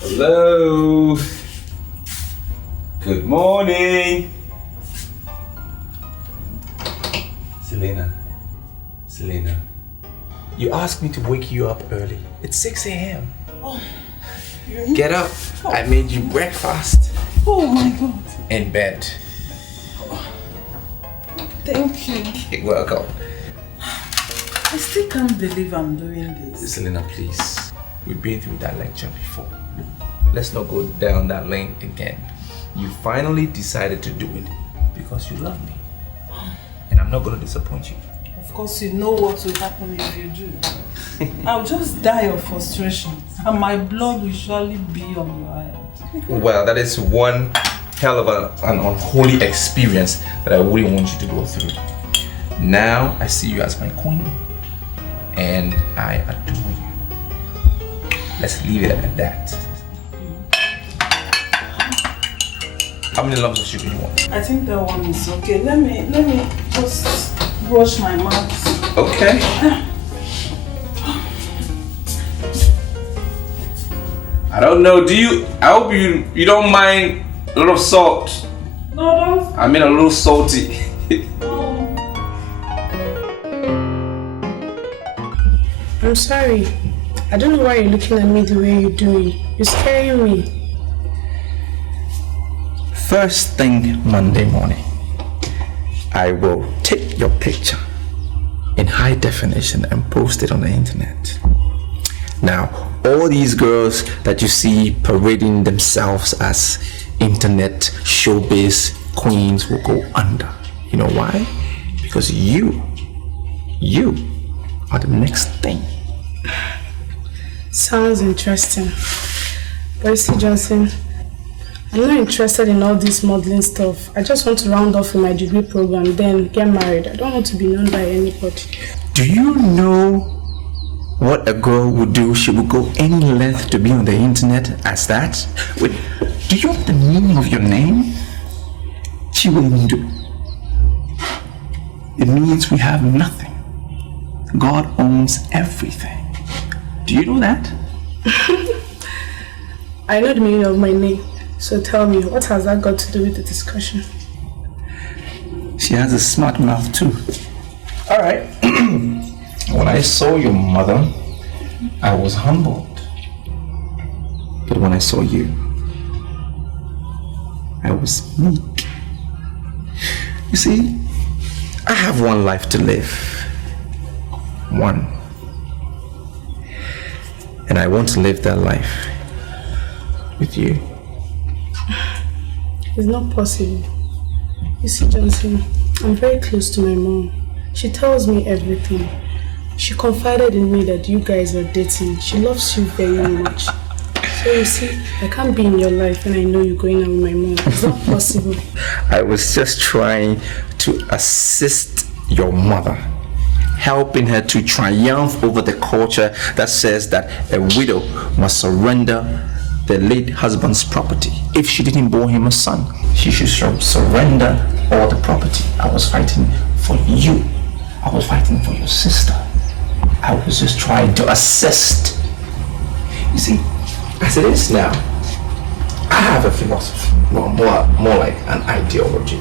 Hello. Good morning. Selena. You asked me to wake you up early. It's 6 a.m. Oh, Get up. I made you breakfast. Oh my God. In bed. Thank you. You're welcome. I still can't believe I'm doing this. Selena, please. We've been through that lecture before. Let's not go down that lane again. You finally decided to do it because you love me. And I'm not going to disappoint you. Of course, you know what will happen if you do. I'll just die of frustration and my blood will surely be on your head. Well, that is one hell of an unholy experience that I wouldn't want you to go through. Now I see you as my queen and I adore you. Let's leave it at that. How many lumps of sugar do you want? I think that one is okay. Let me just brush my mouth. Okay. I don't know, I hope you don't mind a little salt. No, don't. I mean a little salty. I'm sorry. I don't know why you're looking at me the way you're doing. You're scaring me. First thing Monday morning, I will take your picture in high definition and post it on the internet. Now, all these girls that you see parading themselves as internet showbiz queens will go under. You know why? Because you are the next thing. Sounds interesting. But you see, Johnson, I'm not interested in all this modeling stuff. I just want to round off with my degree program, then get married. I don't want to be known by anybody. Do you know what a girl would do? She would go any length to be on the internet as that. Wait, do you know the meaning of your name? She wouldn't do. It means we have nothing. God owns everything. Do you know that? I know the meaning of my name. So tell me, what has that got to do with the discussion? She has a smart mouth too. Alright. When I saw your mother, I was humbled. But when I saw you, I was meek. You see, I have one life to live. One. And I want to live that life with you. It's not possible. You see, Johnson, I'm very close to my mom. She tells me everything. She confided in me that you guys are dating. She loves you very much. So you see, I can't be in your life and I know you're going out with my mom. It's not possible. I was just trying to assist your mother, helping her to triumph over the culture that says that a widow must surrender the late husband's property. If she didn't bear him a son, she should surrender all the property. I was fighting for you. I was fighting for your sister. I was just trying to assist. You see, as it is now, I have a philosophy, well, more like an ideology.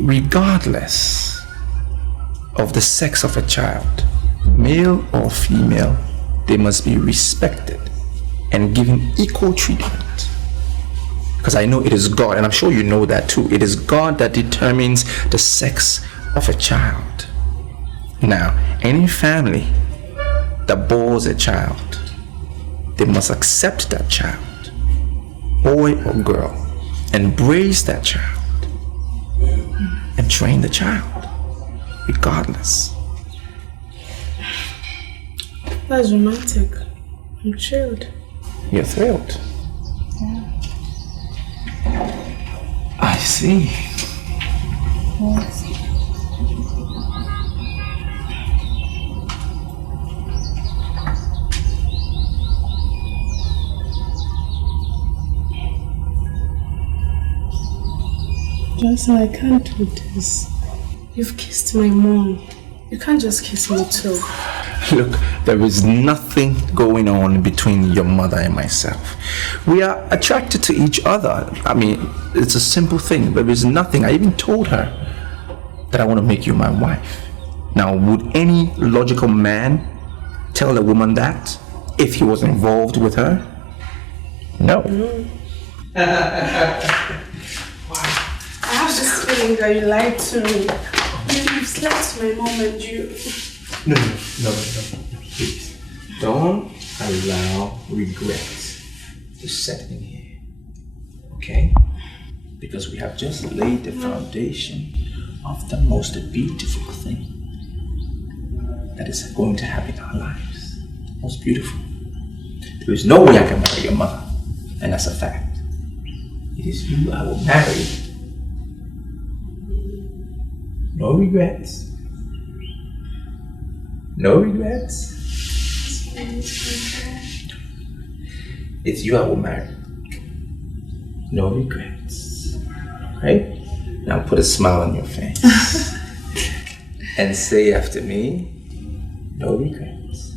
Regardless of the sex of a child, male or female, they must be respected and given equal treatment. Because I know it is God, and I'm sure you know that too. It is God that determines the sex of a child. Now, any family that bores a child, they must accept that child, boy or girl, embrace that child, and train the child, regardless. That's romantic. I'm chilled. You're thrilled. I see. Johnson, I can't do this. You've kissed my mom. You can't just kiss me too. Look, there is nothing going on between your mother and myself. We are attracted to each other. I mean, it's a simple thing. There is nothing. I even told her that I want to make you my wife. Now, would any logical man tell a woman that if he was involved with her? No. I have this feeling that you lied to me. You've slept with my mom and you... No, please. Don't allow regret to set in here, okay? Because we have just laid the foundation of the most beautiful thing that is going to happen in our lives. Most beautiful. There is no way I can marry your mother, and that's a fact. It is you I will marry. No regrets. No regrets. It's you I will marry. No regrets. Right? Now put a smile on your face. And say after me, no regrets.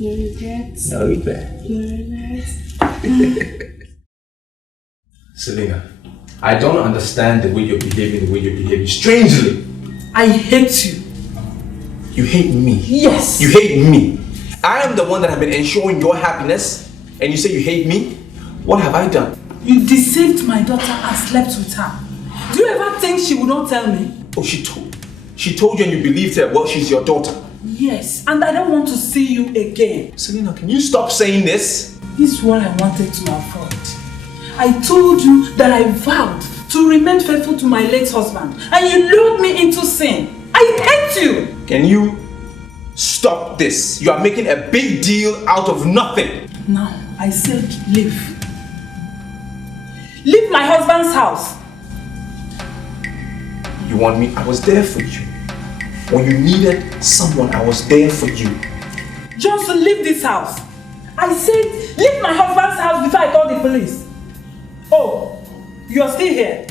No regrets. No regrets. No regrets. Selena, I don't understand the way you're behaving, strangely. I hate you. You hate me? Yes. You hate me? I am the one that have been ensuring your happiness, and you say you hate me? What have I done? You deceived my daughter and slept with her. Do you ever think she would not tell me? Oh, she told you and you believed her. Well, she's your daughter. Yes, and I don't want to see you again. Selena, can you stop saying this? This is what I wanted to avoid. I told you that I vowed to remain faithful to my late husband, and you lured me into sin. I hate you! Can you stop this? You are making a big deal out of nothing. Now, I said leave. Leave my husband's house. You want me? I was there for you. When you needed someone, I was there for you. Johnson, leave this house. I said leave my husband's house before I call the police. Oh, you are still here.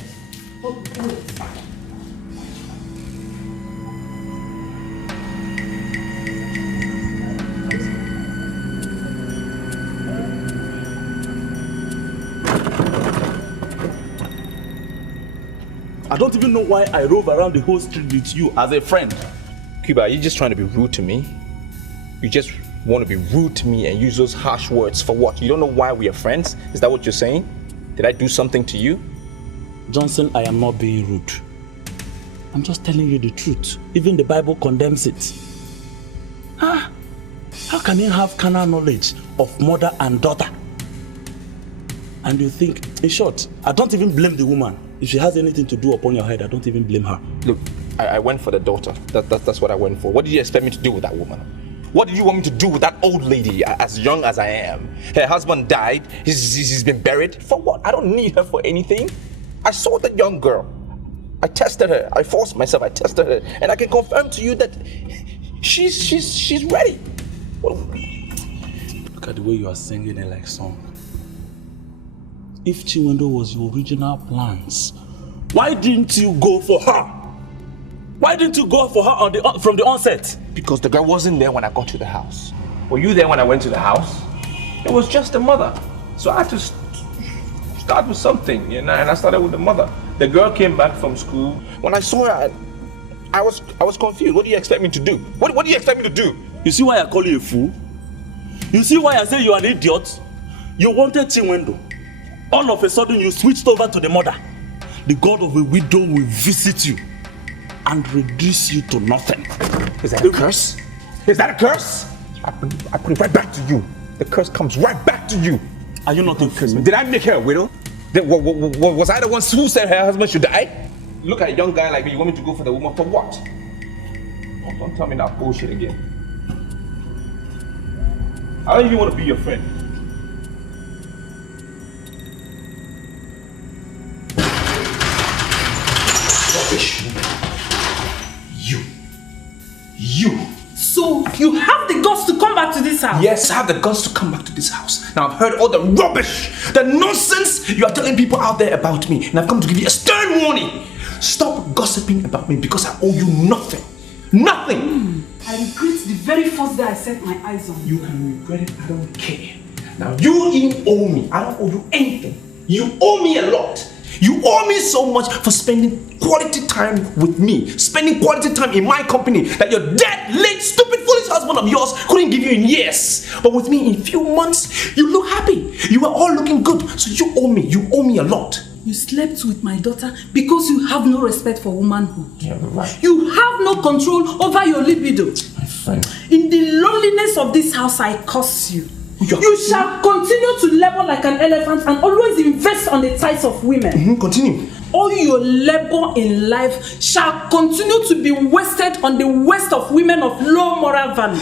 I don't even know why I rove around the whole street with you as a friend. Cuba, are you just trying to be rude to me? You just want to be rude to me and use those harsh words for what? You don't know why we are friends? Is that what you're saying? Did I do something to you? Johnson, I am not being rude. I'm just telling you the truth. Even the Bible condemns it. How can you have carnal knowledge of mother and daughter? And you think, in short, I don't even blame the woman. If she has anything to do upon your head, I don't even blame her. Look, I went for the daughter. That's what I went for. What did you expect me to do with that woman? What did you want me to do with that old lady, as young as I am? Her husband died, he's been buried. For what? I don't need her for anything. I saw that young girl. I tested her. I forced myself. I tested her. And I can confirm to you that she's ready. Look at the way you are singing it like song. If Chiwendo was your original plans, why didn't you go for her? Why didn't you go for her from the onset? Because the girl wasn't there when I got to the house. Were you there when I went to the house? It was just the mother. So I had to start with something, you know, and I started with the mother. The girl came back from school. When I saw her, I was confused. What do you expect me to do? What do you expect me to do? You see why I call you a fool? You see why I say you are an idiot? You wanted Chinwendo. All of a sudden you switched over to the mother. The God of a widow will visit you and reduce you to nothing. Is that a curse? Is that a curse? I put it right back to you. The curse comes right back to you. Are you not a fool? Did I make her a widow? Was I the one who said her husband should die? Look at a young guy like me, you want me to go for the woman for what? Oh, don't tell me that bullshit again. I don't even want to be your friend. Rubbish. You. So you have the guts to come back to this house? Yes, I have the guts to come back to this house. Now I've heard all the rubbish, the nonsense you are telling people out there about me, and I've come to give you a stern warning. Stop gossiping about me because I owe you nothing. Nothing! I regret the very first day I set my eyes on you. You can regret it, I don't care. Now you even owe me. I don't owe you anything. You owe me a lot. You owe me so much for spending quality time with me, spending quality time in my company that your dead, late, stupid, foolish husband of yours couldn't give you in years. But with me in a few months, you look happy. You are all looking good. So you owe me a lot. You slept with my daughter because you have no respect for womanhood. Yeah, right. You have no control over your libido. My friend. In the loneliness of this house, I curse you. You shall continue to labor like an elephant and always invest on the thighs of women. Continue. All your labor in life shall continue to be wasted on the waste of women of low moral value.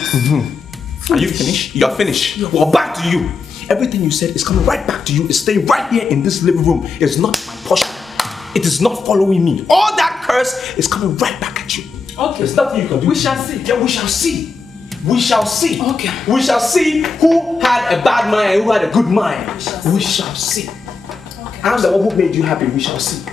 Are you finished? You're finished. Well, back to you. Everything you said is coming right back to you. It's staying right here in this living room. It's not my portion. It is not following me. All that curse is coming right back at you. Okay. There's nothing you can do. We shall see. Yeah, we shall see. We shall see. Okay. We shall see who had a bad mind and who had a good mind. We shall see. Okay. I'm the one who made you happy. We shall see.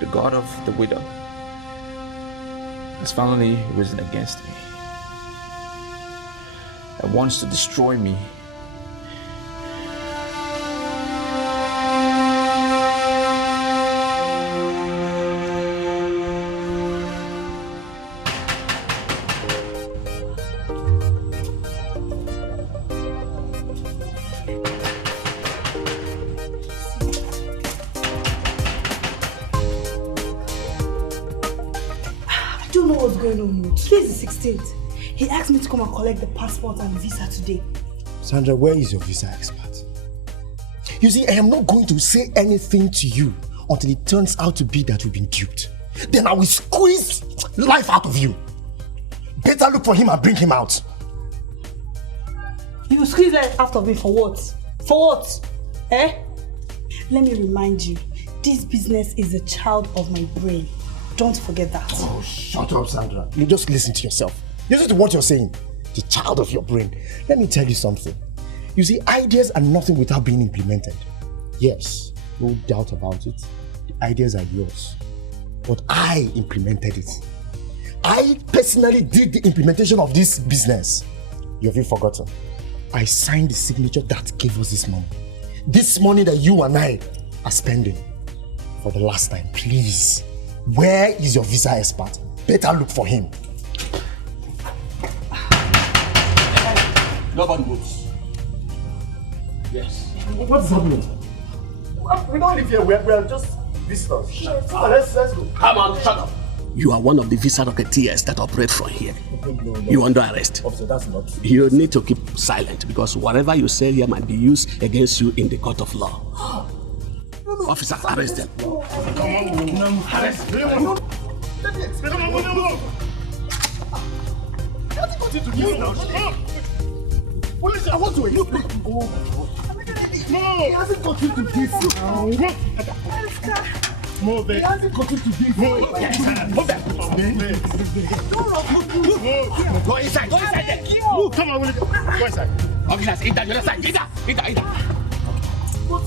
The God of the widow has finally risen against me and wants to destroy me. Today's the 16th. He asked me to come and collect the passport and visa today. Sandra, where is your visa expert? You see, I am not going to say anything to you until it turns out to be that we've been duped. Then I will squeeze life out of you. Better look for him and bring him out. You will squeeze life out of me for what? For what? Eh? Let me remind you, this business is a child of my brain. Don't forget that. Oh, shut up, Sandra. You just listen to yourself. Listen to what you're saying. The child of your brain. Let me tell you something. You see, ideas are nothing without being implemented. Yes, no doubt about it. The ideas are yours. But I implemented it. I personally did the implementation of this business. You have forgotten. I signed the signature that gave us this money. This money that you and I are spending. For the last time, please. Where is your visa expert? Better look for him. Nobody moves. Yes. What's happening? We don't live here. We are just visitors. Let's go. Come on, shut up. You are one of the visa rocketeers that operate from here. No. You're under arrest. Officer, that's not true. You need to keep silent because whatever you say here might be used against you in the court of law. Officer, arrest them. Come on, arrest them. No. Police, I want to you. No, he hasn't got you to this. Move it. He hasn't got you to this. Move back. Go inside. Go inside there. Move. Come on. Go inside. Officers, in that. Get that. Let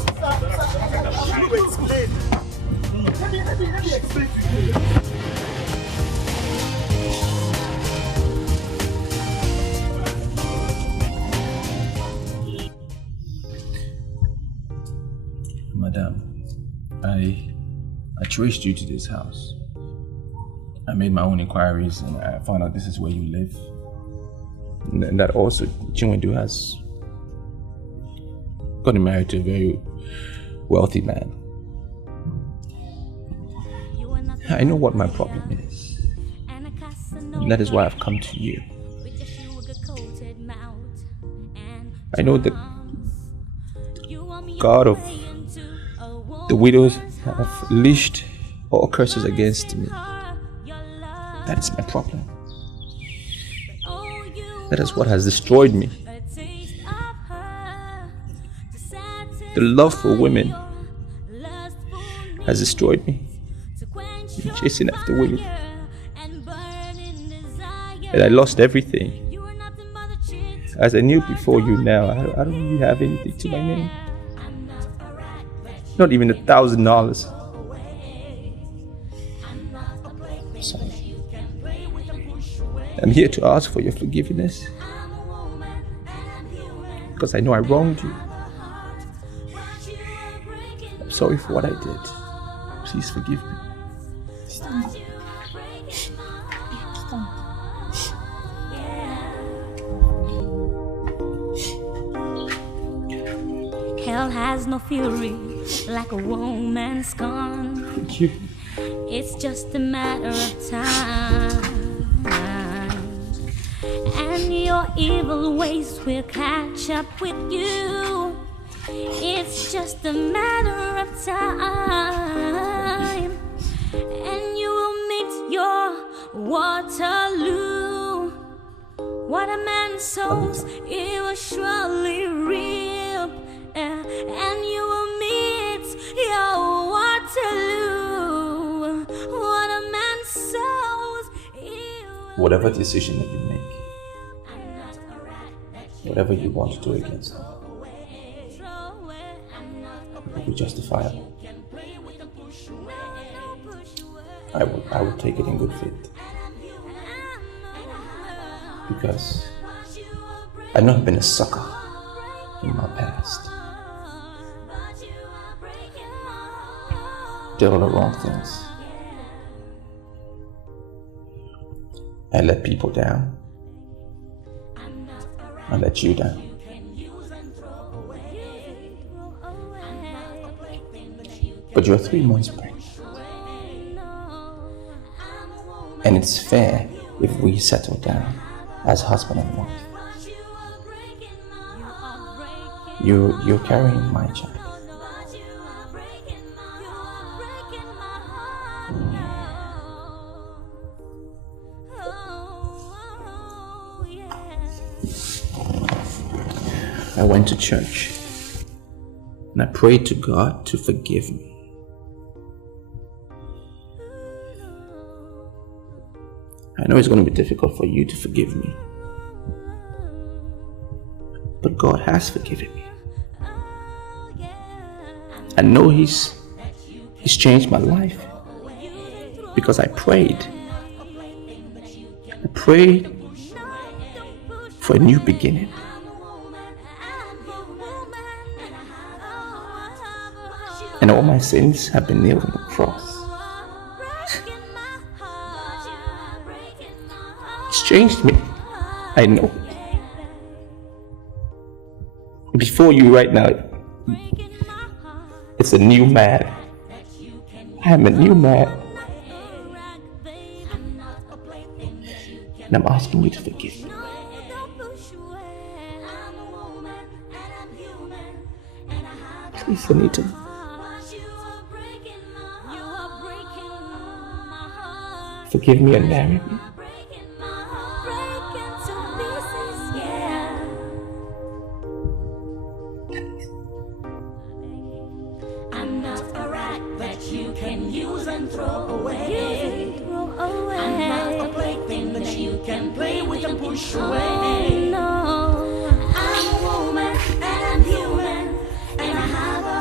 me explain to you. Madam, I traced you to this house. I made my own inquiries and I found out this is where you live. And that also Chinwendu has gotten married to a very wealthy man. I know what my problem is. That is why I've come to you. I know that God of the widows have leashed all curses against me. That is my problem. That is what has destroyed me. The love for women has destroyed me. I'm chasing after women. And I lost everything. As I knew before you now, I don't really have anything to my name. Not even $1,000. Sorry. I'm here to ask for your forgiveness. Because I know I wronged you. I'm sorry for what I did. Please forgive me. Hell has no fury like a woman's scorn. Thank you. It's just a matter of time. And your evil ways will catch up with you. It's just a matter of time. And you will meet your Waterloo. What a man sows, he will surely reap. And you will meet your Waterloo. What a man sows, Whatever decision that you make, whatever you want to do against them, it will be justifiable. I will take it in good faith. Because I know I've been a sucker in my past. Did all the wrong things. I let people down. I let you down. But you're 3 months pregnant. And it's fair if we settle down as husband and wife. You're carrying my child. I went to church and I prayed to God to forgive me. I know it's going to be difficult for you to forgive me, but God has forgiven me. I know He's changed my life because I prayed. I prayed for a new beginning. And all my sins have been nailed on the cross. It's changed me. I know. Before you right now, it's a new man. I am a new man. And I'm asking you to forgive me. Please, Anita. Forgive me and marry me. I'm not a rat that you can use and throw away. I'm not a plaything that you can play with and push away. No, I'm a woman and I'm human and I have a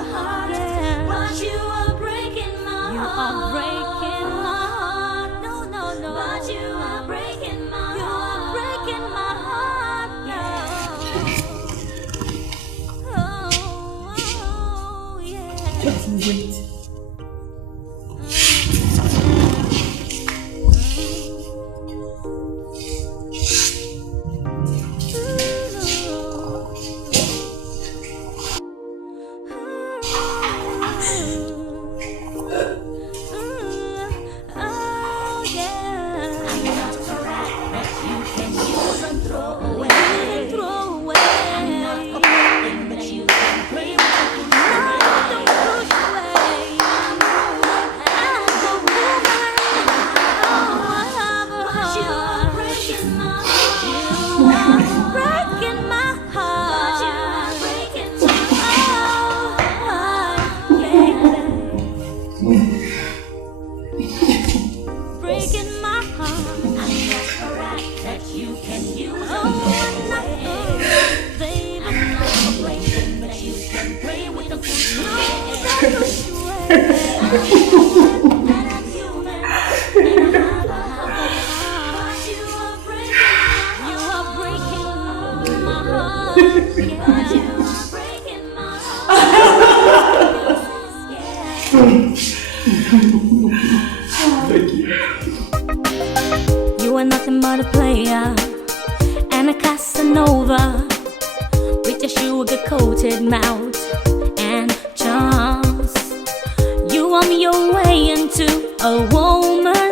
Thank you. You are nothing but a player and a Casanova with your sugar-coated mouth and charms. You on your way into a woman